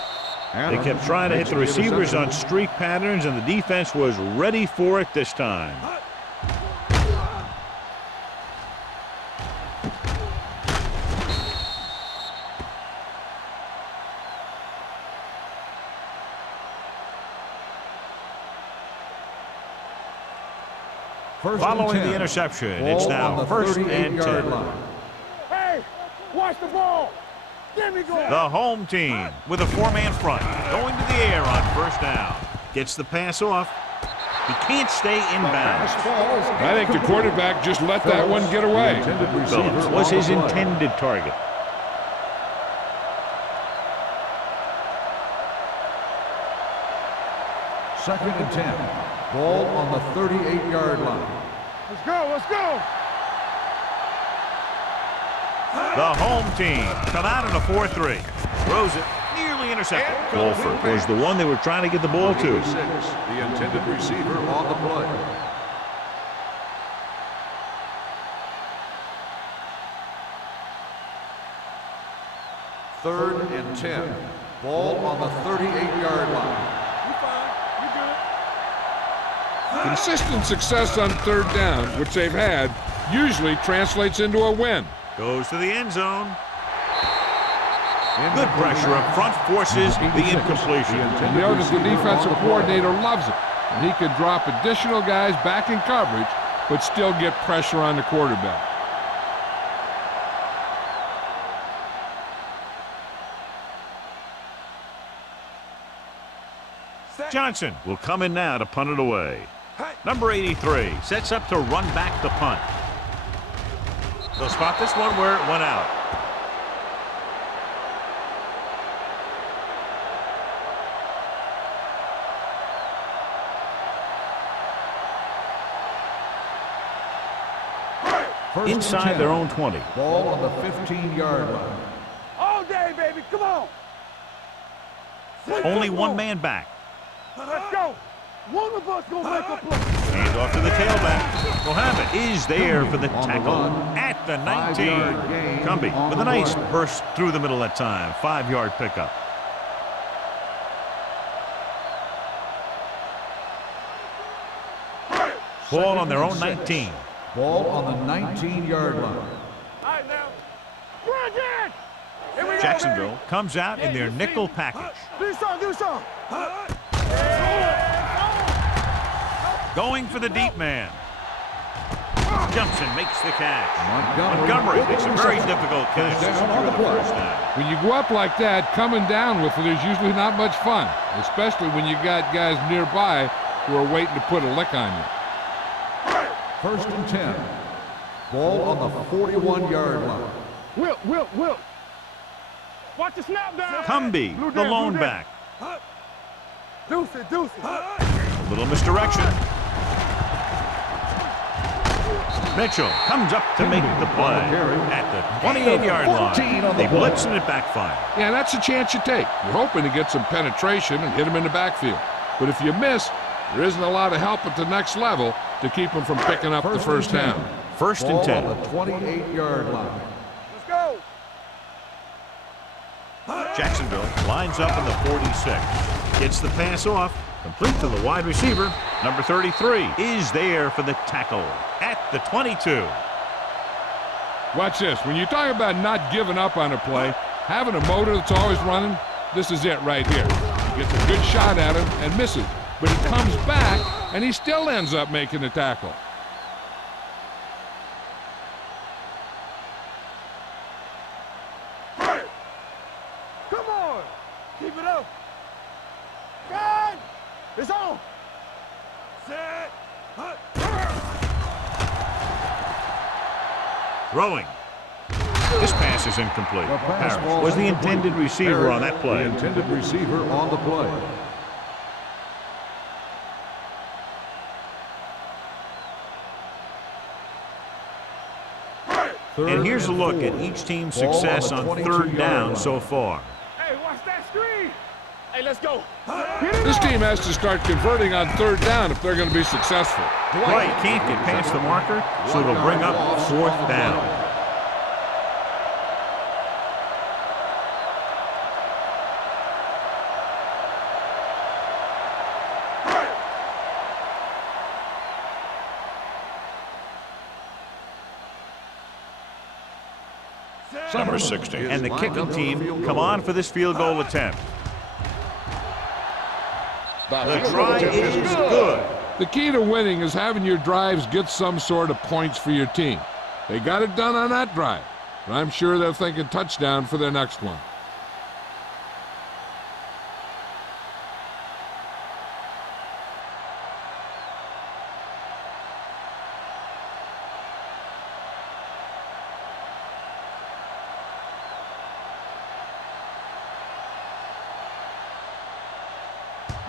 They kept trying to hit the receivers on streak patterns, and the defense was ready for it this time. Following the interception, it's now first and 10. Hey, watch the ball. Give me going. The home team with a four-man front going to the air on first down. Gets the pass off. He can't stay in bounds. I think the quarterback just let that one get away. Phillips was his intended target. Second and 10. Ball on the 38-yard line. Let's go. The home team come out in a 4-3. Throws it, nearly intercepted. Wolford was the one they were trying to get the ball to. The intended receiver on the play. Third and 10. Ball on the 38-yard line. Consistent success on third down, which they've had, usually translates into a win. Goes to the end zone. Good pressure up front forces the incompletion. And you notice the defensive coordinator loves it. And he can drop additional guys back in coverage, but still get pressure on the quarterback. Johnson will come in now to punt it away. Number 83 sets up to run back the punt. They'll spot this one where it went out. Inside their own 20. Ball on the 15-yard line. All day, baby. Come on. Only one man back. Let's go. One of us gonna make a play. Hands off to the tailback. Mohammed is there for the tackle at the 19. Cumbie with a nice burst through the middle that time. 5-yard pickup. Ball on their own 19. Ball on the 19-yard line. All right, now. Bridget! Here we go, Jacksonville baby. comes out in their nickel package. Do some. Going for the deep man. Jumps and makes the catch. Montgomery makes a very difficult catch to secure the first down. When you go up like that, coming down with it is usually not much fun, especially when you got guys nearby who are waiting to put a lick on you. First and 10. Ball on the 41-yard line. Will. Watch the snap down. Cumbie, the lone back. Deuce it. A little misdirection. Mitchell comes up to make the play at the 28-yard line. They blitz and it backfires. Yeah, that's a chance you take. You're hoping to get some penetration and hit them in the backfield. But if you miss, there isn't a lot of help at the next level to keep them from picking up the first down. First and 10. Ball on the 28-yard line. Let's go. Jacksonville lines up in the 46. Gets the pass off. Complete to the wide receiver. Number 33 is there for the tackle at the 22. Watch this. When you talk about not giving up on a play, having a motor that's always running, this is it right here. He gets a good shot at him and misses. But he comes back, and he still ends up making the tackle. Come on. Keep it up. God. It's on. Set. Throwing. This pass is incomplete. The pass Harris ball was the incomplete. intended receiver on that play. The intended receiver on the play. And here's a look at each team's success on third down so far. Hey, watch that screen. Hey, let's go. This team has to start converting on third down if they're going to be successful. Dwight can't get past the marker, so it'll bring up fourth down. Number 60. And the kicking team come on for this field goal attempt. The try is good. The key to winning is having your drives get some sort of points for your team. They got it done on that drive, but I'm sure they're thinking touchdown for their next one.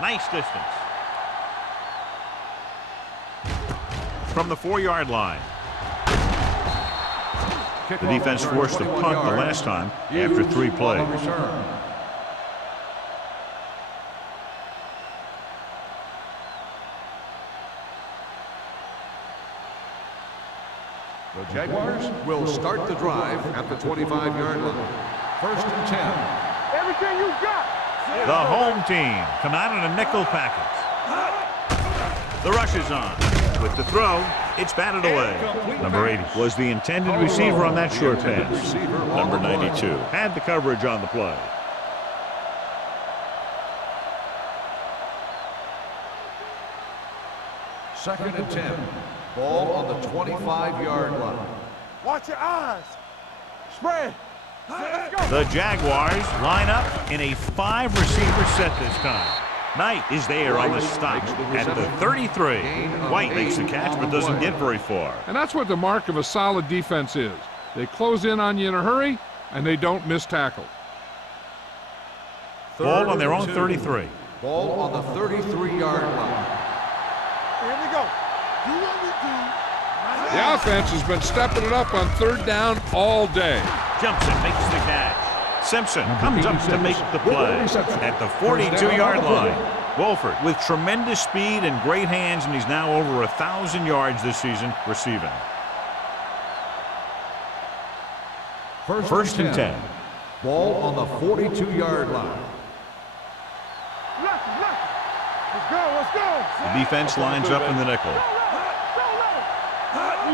Nice distance. From the 4-yard line. The defense forced a punt the last time after 3 plays. The Jaguars will start the drive at the 25-yard line. First and 10. Everything you got. The home team come out in a nickel package. The rush is on. With the throw, it's batted away. Number 80 was the intended receiver on that short pass. Number 92 had the coverage on the play. Second and 10. Ball on the 25-yard line. Watch your eyes. Spread. Let's go. The Jaguars line up in a 5-receiver set this time. Knight is there on the stop at the 33. White makes the catch but doesn't get very far. And that's what the mark of a solid defense is. They close in on you in a hurry, and they don't miss tackle. Ball on their own 33. Ball on the 33-yard line. Here we go. Do what we do. The offense has been stepping it up on third down all day. Jumps and makes the catch. Simpson comes up to make the play at the 42-yard line. Wolford with tremendous speed and great hands, and he's now over 1,000 yards this season receiving. First and 10. Ball on the 42-yard line. Let's go, let's go. The defense lines up in the nickel.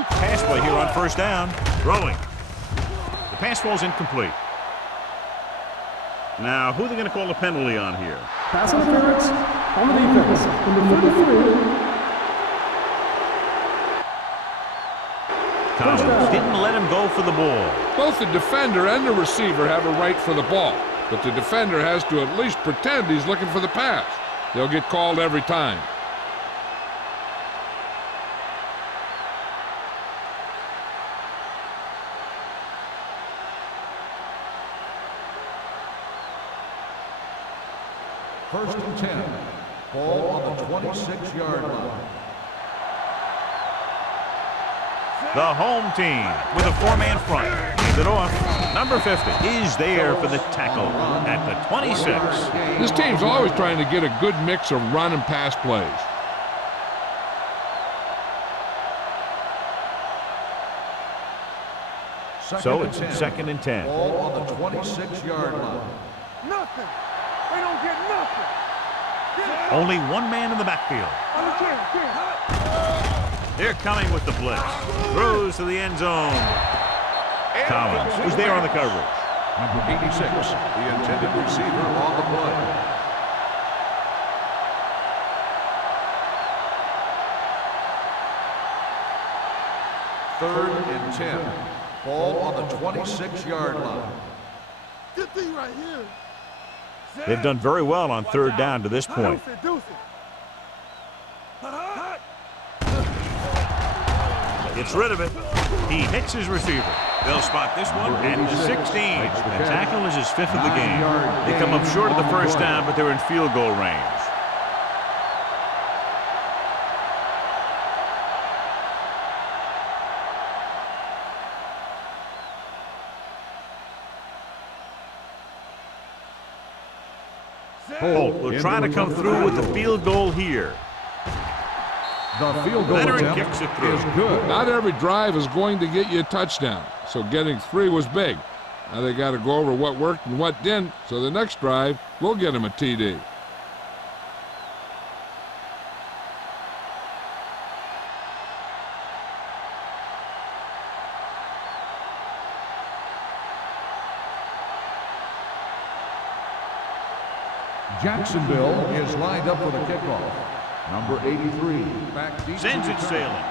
Pass play here on first down. Throwing. The pass ball's incomplete. Now, who are they going to call a penalty on here? Pass interference on the defense. Number 33. Collins didn't let him go for the ball. Both the defender and the receiver have a right for the ball, but the defender has to at least pretend he's looking for the pass. They'll get called every time. First and 10. Ball on the 26-yard line. The home team with a 4-man front. Hands it off. Number 50 is there for the tackle at the 26. This team's always trying to get a good mix of run and pass plays. So it's second and 10. Ball on the 26-yard line. Nothing. They don't get nothing. Only one man in the backfield. They're coming with the blitz. Throws to the end zone. Collins was there on the coverage. Number 86, the intended receiver on the play. Third and 10. Ball on the 26-yard line. Good thing right here. They've done very well on third down to this point. Gets rid of it. He hits his receiver. They'll spot this one at the 16. The tackle is his 5th of the game. They come up short of the first down, but they're in field goal range. Holt will try to come through with the field goal here. The field goal Leonard attempt kicks it through. is good. Not every drive is going to get you a touchdown, so getting 3 was big. Now they got to go over what worked and what didn't, so the next drive will get him a TD. Jacksonville is lined up for the kickoff. Number 83, back deep. Sends it sailing.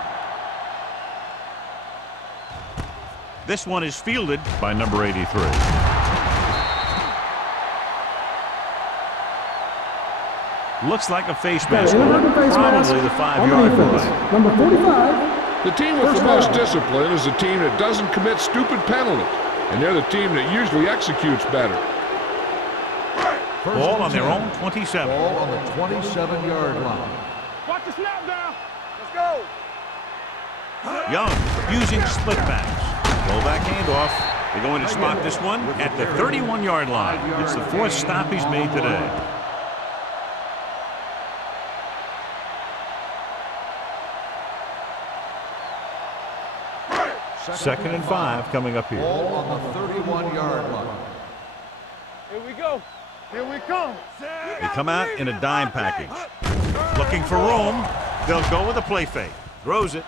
This one is fielded by number 83. Looks like a face mask. Probably the 5-yard line. Number 45. The team with the most discipline is the team that doesn't commit stupid penalties, and they're the team that usually executes better. Ball on their own 27. Ball on the 27-yard line. Watch the snap down. Let's go. Young using split backs. Rollback handoff. They're going to spot this one at the 31-yard line. It's the 4th stop he's made today. Second and 5 coming up here. Ball on the 31-yard line. Here we go. Here we come. They come out in a dime package. Looking for room. They'll go with a play fake. Throws it.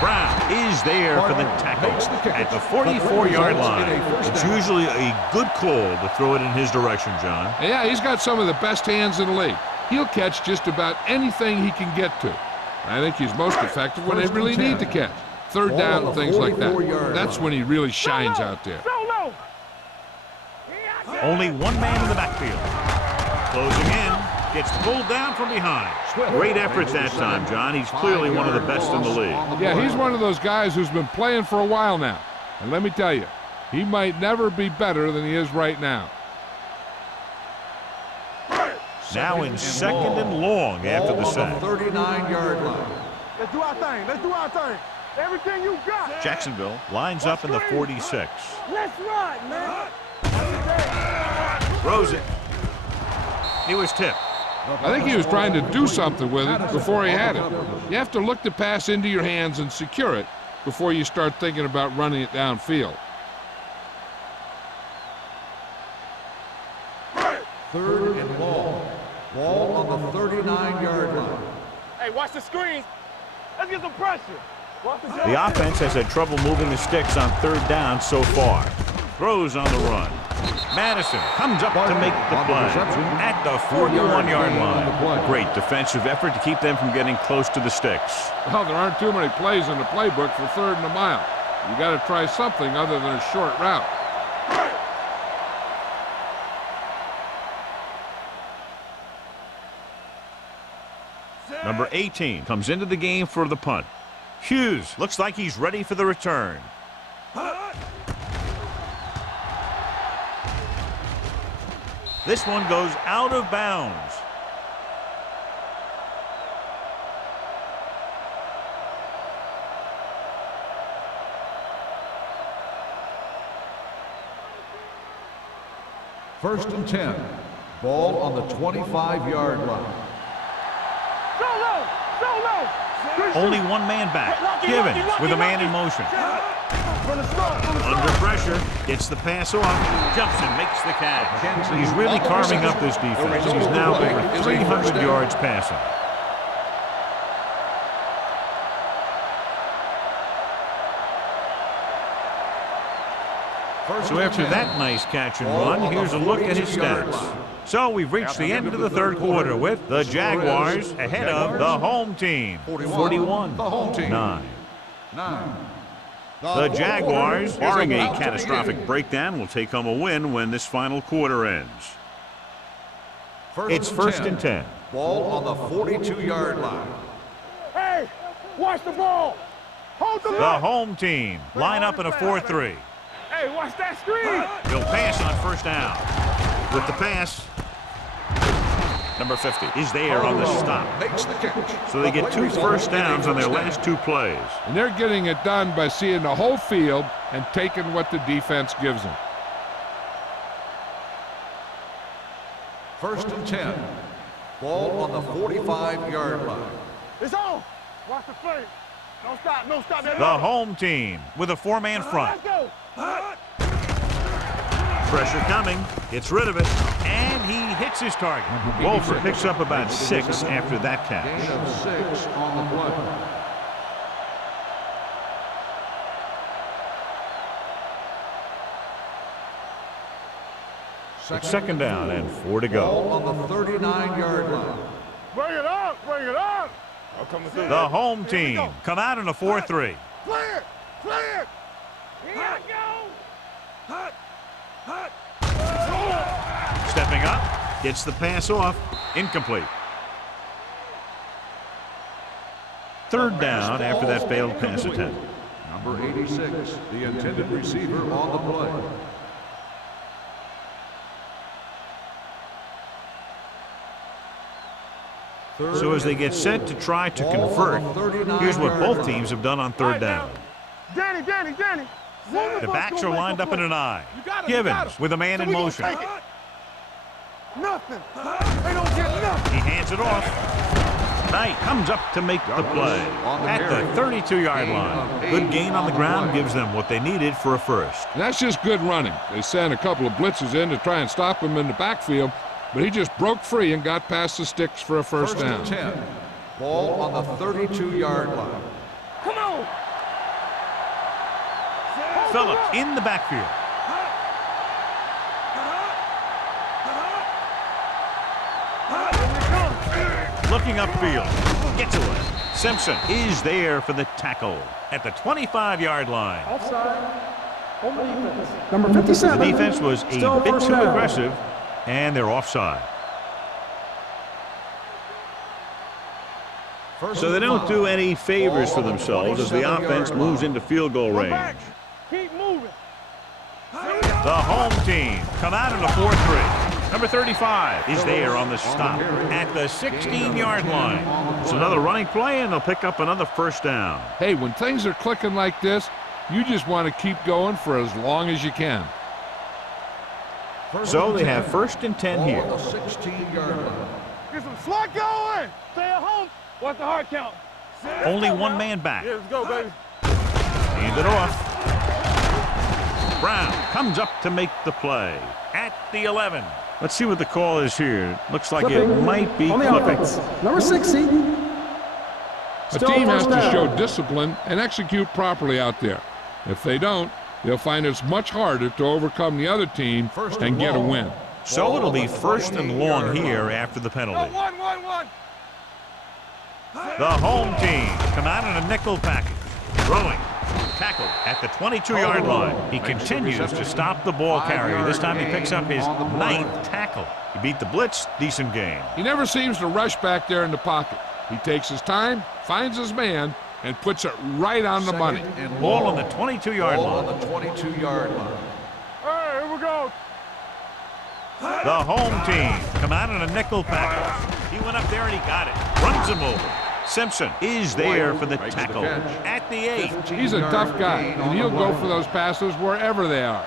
Brown is there for the tackle at the 44-yard line. It's usually a good call to throw it in his direction, John. Yeah, he's got some of the best hands in the league. He'll catch just about anything he can get to. I think he's most effective when they really need to catch. Third down and things like that. That's when he really shines out there. Solo. Only one man in the backfield. Closing in. Gets pulled down from behind. Great effort that time, John. He's clearly one of the best in the league. Yeah, he's one of those guys who's been playing for a while now. And let me tell you, he might never be better than he is right now. Now in second and long after the sack. 39-yard line. Let's do our thing. Let's do our thing. Everything you got. Jacksonville lines up in the 46. Let's run, man. Throws it. He was tipped. I think he was trying to do something with it before he had it. You have to look the pass into your hands and secure it before you start thinking about running it downfield. Third and long. Ball on the 39-yard line. Hey, watch the screen. Let's get some pressure. Watch The offense has had trouble moving the sticks on third down so far. Throws on the run. Madison comes up to make the play at the 41-yard line. Great defensive effort to keep them from getting close to the sticks. Well, there aren't too many plays in the playbook for third and a mile. You got to try something other than a short route. Number 18 comes into the game for the punt. Hughes looks like he's ready for the return. This one goes out of bounds. First and 10. Ball on the 25-yard line. Solo. Solo. Only one man back. Givens with a man in motion. Under pressure, gets the pass off, jumps and makes the catch. He's really carving up this defense. He's now over 300 yards passing. So after that nice catch and run, here's a look at his stats. So we've reached the end of the third quarter with the Jaguars ahead of the home team, 41-9. The Jaguars, barring a catastrophic breakdown, will take home a win when this final quarter ends. It's first and 10. Ball on the 42-yard line. Hey, watch the ball. Hold the The line. home team line up in a 4-3. Hey, watch that screen. He'll pass on first down. With the pass, number 50 is there on the stop. Makes the catch. So they get 2 first downs on their last 2 plays. And they're getting it done by seeing the whole field and taking what the defense gives them. 1st and 10. Ball on the 45-yard line. It's on. Watch the play. No stop. No stop. The home team with a 4-man front. Let's go. Pressure coming. Gets rid of it. And he hits his target. Wolfer picks up about 6 after that catch. Gain of 6 on the play. It's 2nd down and 4 to Ball go. on the 39-yard line. Bring it up. Bring it up. I'm coming through. The home team come out in a 4-3. Clear. Clear. Here I go. Stepping up. Gets the pass off. Incomplete. 3rd down after that failed pass attempt. Number 86, the intended receiver on the play. So as they get set to try to convert, here's what both teams have done on 3rd down. Danny. The backs are lined up in an eye. Givens with a man in motion. Nothing. They don't get nothing. He hands it off. Knight comes up to make the play at the 32-yard line. Good gain on the ground gives them what they needed for a first. And that's just good running. They sent a couple of blitzes in to try and stop him in the backfield, but he just broke free and got past the sticks for a first down. 1st and 10. Ball on the 32-yard line. Come on. Phillips in the backfield. Looking upfield. Gets away. Simpson is there for the tackle at the 25-yard line. Offside. Home defense. Number 57. The defense was a Still bit first too down. aggressive, and they're offside. So they don't do any favors for themselves as the offense moves into field goal range. Keep moving. The home team come out in a 4-3. Number 35 is there on the stop at the 16-yard line. It's another running play, and they'll pick up another first down. Hey, when things are clicking like this, you just want to keep going for as long as you can. So they have 1st and 10 here. Ball on the 16-yard line. Get some slot going. Stay at home. What's the hard count? Only 1 man back. Yeah, let's go, baby. Hand it off. Brown comes up to make the play at the 11. Let's see what the call is here. Looks like it Flipping might be on the clipping. offense. Number 60. A Still team has first to down. show discipline and execute properly out there. If they don't, they'll find it's much harder to overcome the other team and get a win. So it'll be 1st and long here after the penalty. One. The home team come out in a nickel package. Throwing. Tackle at the 22-yard line. He continues to stop the ball carrier. This time he picks up his 9th tackle. He beat the blitz. Decent game. He never seems to rush back there in the pocket. He takes his time, finds his man, and puts it right on the money. Ball on the 22-yard Ball on line. the 22-yard line. Hey, here we go. The home team come out in a nickel package. He went up there and he got it. Runs him over. Simpson is there for the tackle at the 8. He's a tough guy, and he'll go for those passes wherever they are.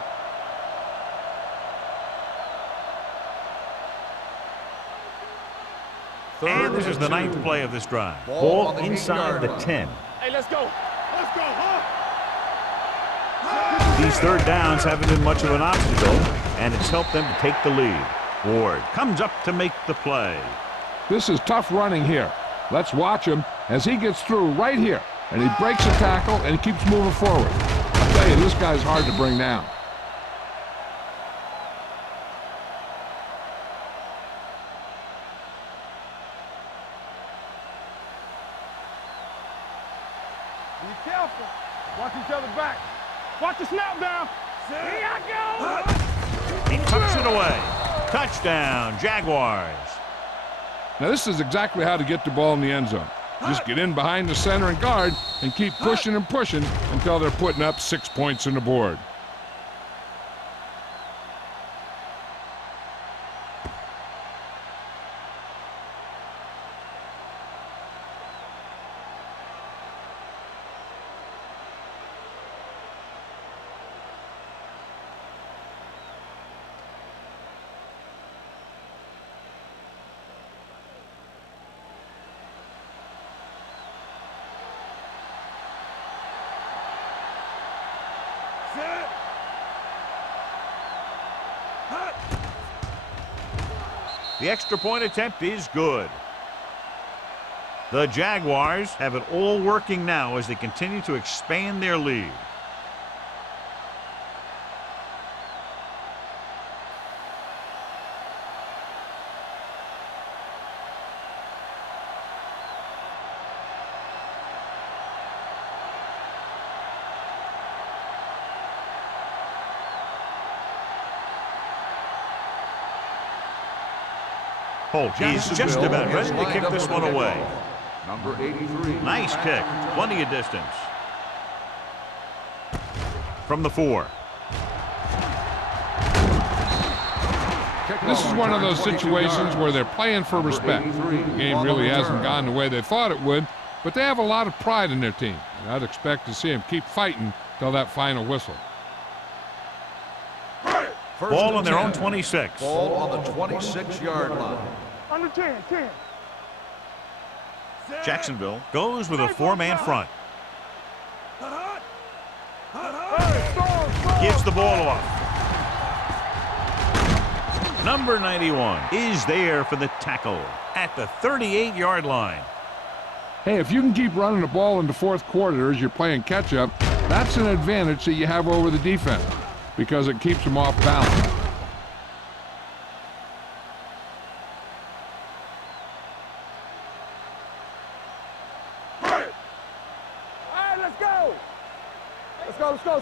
And this is the 9th play of this drive. Ball inside the 10. Hey, let's go. Let's go, huh? These 3rd downs haven't been much of an obstacle, and it's helped them to take the lead. Ward comes up to make the play. This is tough running here. Let's watch him as he gets through right here, and he breaks a tackle and keeps moving forward. I'll tell you, this guy's hard to bring down. Be careful. Watch each other back. Watch the snap down. Here I go. He tucks it away. Touchdown, Jaguars. Now, this is exactly how to get the ball in the end zone. Just get in behind the center and guard and keep pushing and pushing until they're putting up 6 points on the board. The extra point attempt is good. The Jaguars have it all working now as they continue to expand their lead. Holt is just about ready to kick this one away. Number 83. Nice kick. Plenty of distance. From the 4. This is one of those situations where they're playing for respect. The game really hasn't gone the way they thought it would, but they have a lot of pride in their team. And I'd expect to see them keep fighting till that final whistle. Ball on their own 26. Ball on the 26-yard line. Under 10, 10. Jacksonville goes with a 4-man front. Gives the ball off. Number 91 is there for the tackle at the 38-yard line. Hey, if you can keep running the ball in the fourth quarter as you're playing catch-up, that's an advantage that you have over the defense because it keeps them off balance.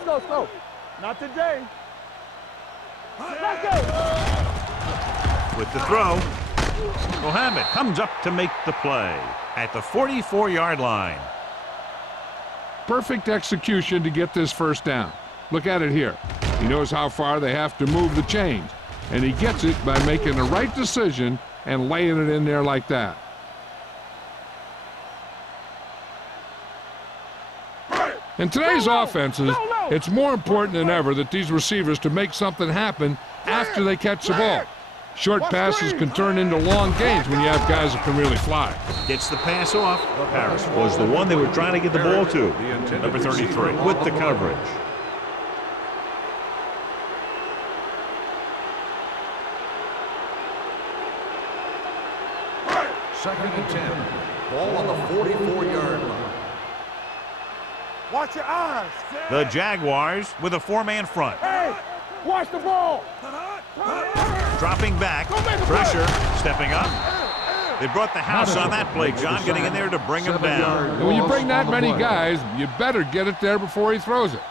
Let's go. Not today. Let's go. With the throw, Mohammed comes up to make the play at the 44-yard line. Perfect execution to get this first down. Look at it here. He knows how far they have to move the chains, and he gets it by making the right decision and laying it in there like that. In today's offenses, it's more important than ever that these receivers to make something happen after they catch the ball. Short passes can turn into long gains when you have guys that can really fly. Gets the pass off. Harris was the one they were trying to get the ball to. Number 33 with the coverage. Second and 10. Ball on the 44-yard line. Watch your eyes. The Jaguars with a 4-man front. Hey, watch the ball. Dropping back. Pressure. Stepping up. They brought the house on that play, John, getting in there to bring him down. And when you bring that many guys, you better get it there before he throws it.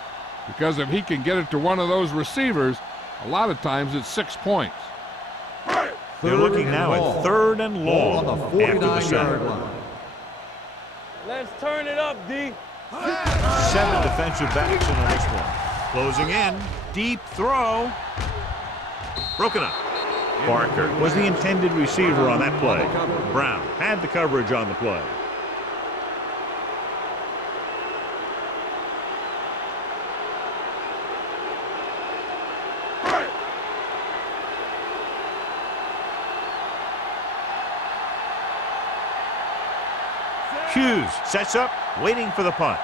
Because if he can get it to one of those receivers, a lot of times it's 6 points. They're looking now at 3rd and long after the center. Let's turn it up, D. 7 defensive backs in on this one. Closing in. Deep throw. Broken up. Barker was the intended receiver on that play. Brown had the coverage on the play. Hughes sets up, waiting for the punt.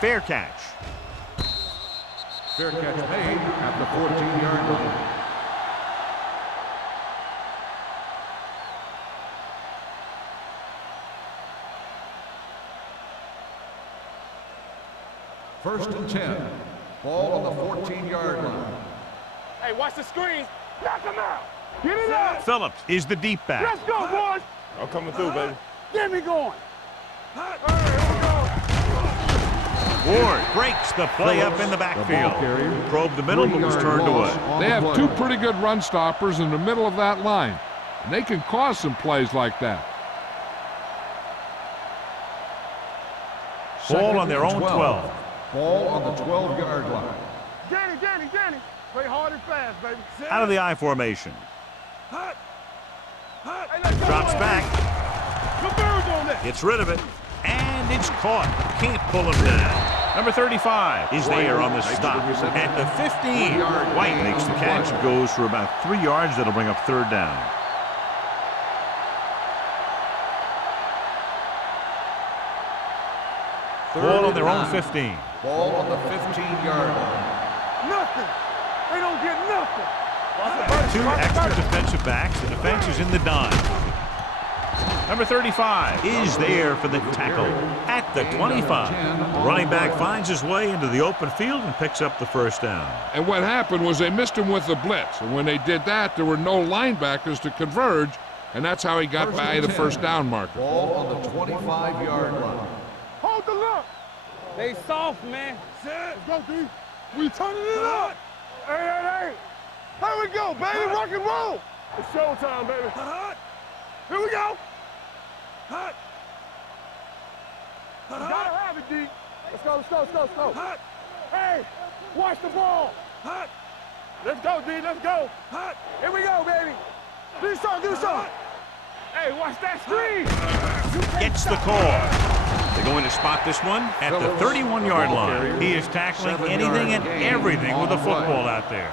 Fair catch. Fair catch made at the 14-yard line. First and 10. Ball on the 14-yard line. Hey, watch the screens. Knock him out. Get it out. Phillips is the deep back. Let's go, boys. I'm coming through, baby. Get me going. Ward breaks the play up in the backfield. Probed the middle, but was turned away. They have two pretty good run stoppers in the middle of that line, and they can cause some plays like that. Ball on their own 12. Ball on the 12-yard line. Danny. Play hard and fast, baby. Out of the I formation. Hey, let's go. Drops back. Good birds on that. Gets rid of it. And it's caught. Can't pull him down. Number 35 is there on the stop. At the 15, White makes the catch. Goes for about 3 yards. That'll bring up third down. Ball on their own 15. Ball on the 15-yard line. Nothing. They don't get nothing. Two extra defensive backs. The defense is in the dime. Number 35 is there for the tackle at the 25. The running back finds his way into the open field and picks up the first down. And what happened was they missed him with the blitz. And when they did that, there were no linebackers to converge, and that's how he got by the first down marker. Ball on the 25-yard line. Hold the look. They soft, man. Let's go, D. We turning it up. Hey. Here we go, baby. Rock and roll. It's showtime, baby. Here we go. You gotta have it, D. Let's go. Hey, watch the ball. Let's go, D. Let's go. Here we go, baby. Do something. Hey, watch that screen. Gets the call. They're going to spot this one at the 31-yard line. He is tackling anything and everything with a football out there.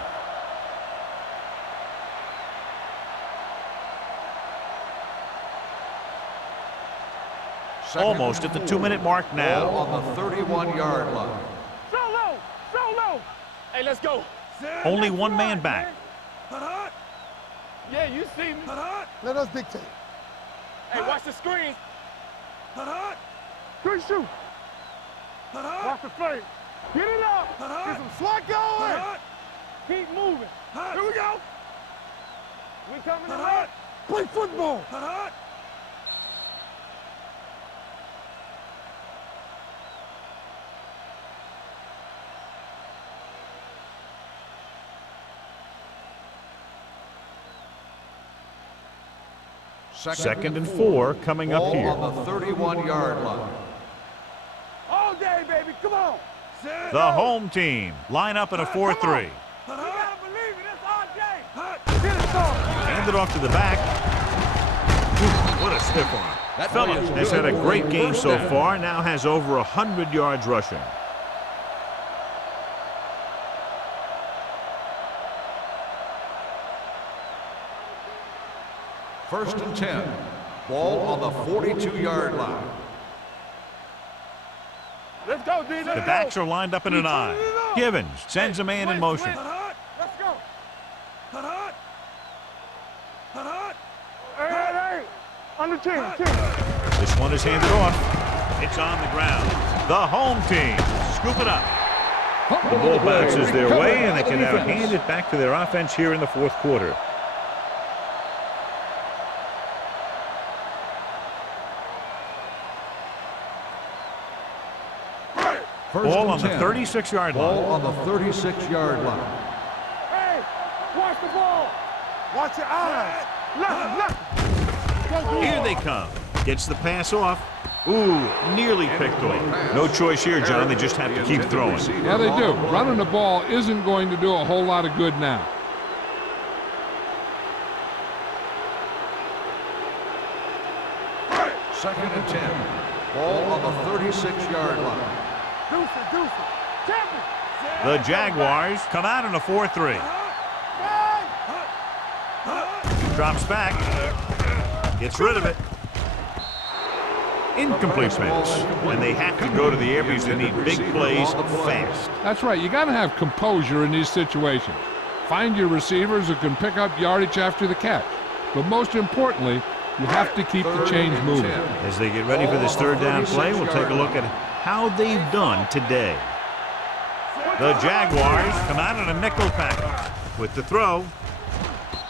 Almost at the 2-minute mark now. Ball on the 31-yard line. So low. Hey, let's go. Only one man back. Yeah, you see me. Let us dictate. Hey, watch the screen. Good shoot. Watch the fake. Get it up. Get some swat going. Keep moving. Here we go. We coming to hot. Play football. Second and 4 coming up Ball here. on the 31-yard line. All day, baby. Come on. The home team line up in a 4-3. You gotta believe it. It's all day. Get it started. Hand it off to the back. Ooh, what a stiff arm. Phillips has had a great game so far. Now has over 100 yards rushing. First and 10. Ball on the 42-yard line. Let's go, D. The backs are lined up in an I. Givens sends a man in motion. Let's go. Hey. Under 10. This one is handed off. It's on the ground. The home team scoop it up. The ball bounces their way, and they can now hand it back to their offense here in the fourth quarter. Ball on the 36-yard line. Ball on the 36-yard line. Hey, watch the ball. Watch your eyes. Left. Here they come. Gets the pass off. Ooh, nearly picked off. No choice here, John. They just have to keep throwing. Yeah, they do. Running the ball isn't going to do a whole lot of good now. Second and 10. Ball on the 36-yard line. Deuce. Champion. The Jaguars come out in a 4-3. Drops back. Gets rid of it. Incomplete pass. And they have to go to the air because they need big plays fast. That's right. You got to have composure in these situations. Find your receivers who can pick up yardage after the catch. But most importantly, you have to keep the chains moving. As they get ready for this third down play, we'll take a look at how they've done today. The Jaguars come out in a nickel package. With the throw,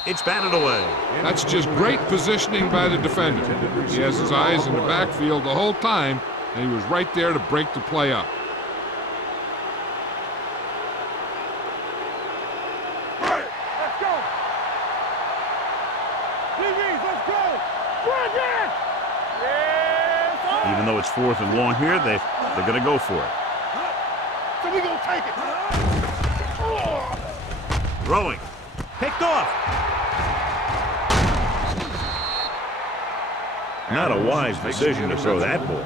it's batted away. That's just great positioning by the defender. He has his eyes in the backfield the whole time, and he was right there to break the play up. Even though it's 4th and long here, they're going to go for it. So we gonna take it. Throwing. Picked off. Not a wise decision to throw that ball.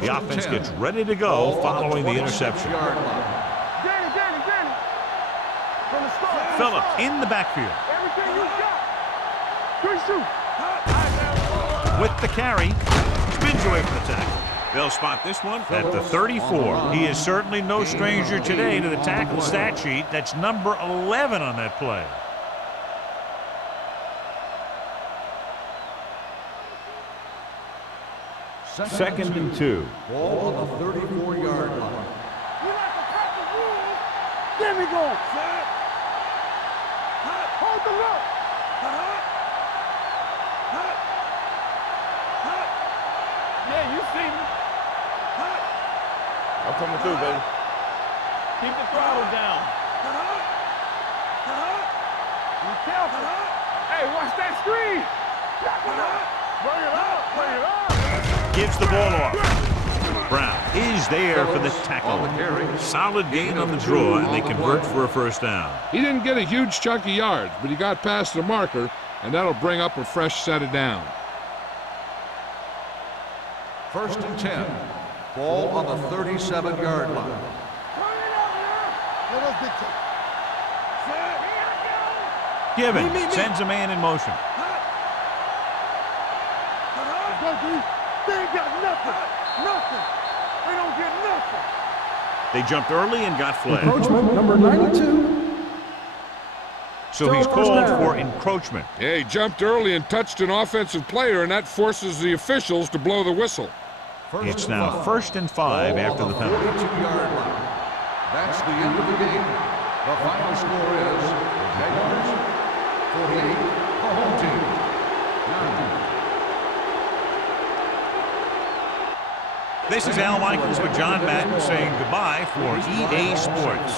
The offense gets ready to go following the interception. Danny. From the start. Phillip in the backfield. Everything you got. Good shoot. With the carry. Spins away from the tackle. They'll spot this one at the 34. He is certainly no stranger today to the tackle stat sheet. That's number 11 on that play. Second and 2. Ball on the 34-yard line. You like to crack the rules? There we go. Hold the look. Yeah, you see me. I'm coming through, baby. Keep the throttle down. Be careful. Hey, watch that screen. Bring it up. Gives the ball off. Brown is there for the tackle. Solid gain on the draw, and they convert for a first down. He didn't get a huge chunk of yards, but he got past the marker, and that'll bring up a fresh set of downs. First and 10. Ball on the 37-yard line. Let us dictate. Given sends a man in motion. They ain't got nothing. Nothing. They don't get nothing. They jumped early and got flagged. Encroachment number 92. So he's called for encroachment. Yeah, he jumped early and touched an offensive player, and that forces the officials to blow the whistle. It's now 1st and 5 after the penalty. 42-yard line. That's the end of the game. The final score is the Jaguars 48, the home team 9. This is Al Michaels with John Madden saying goodbye for EA Sports.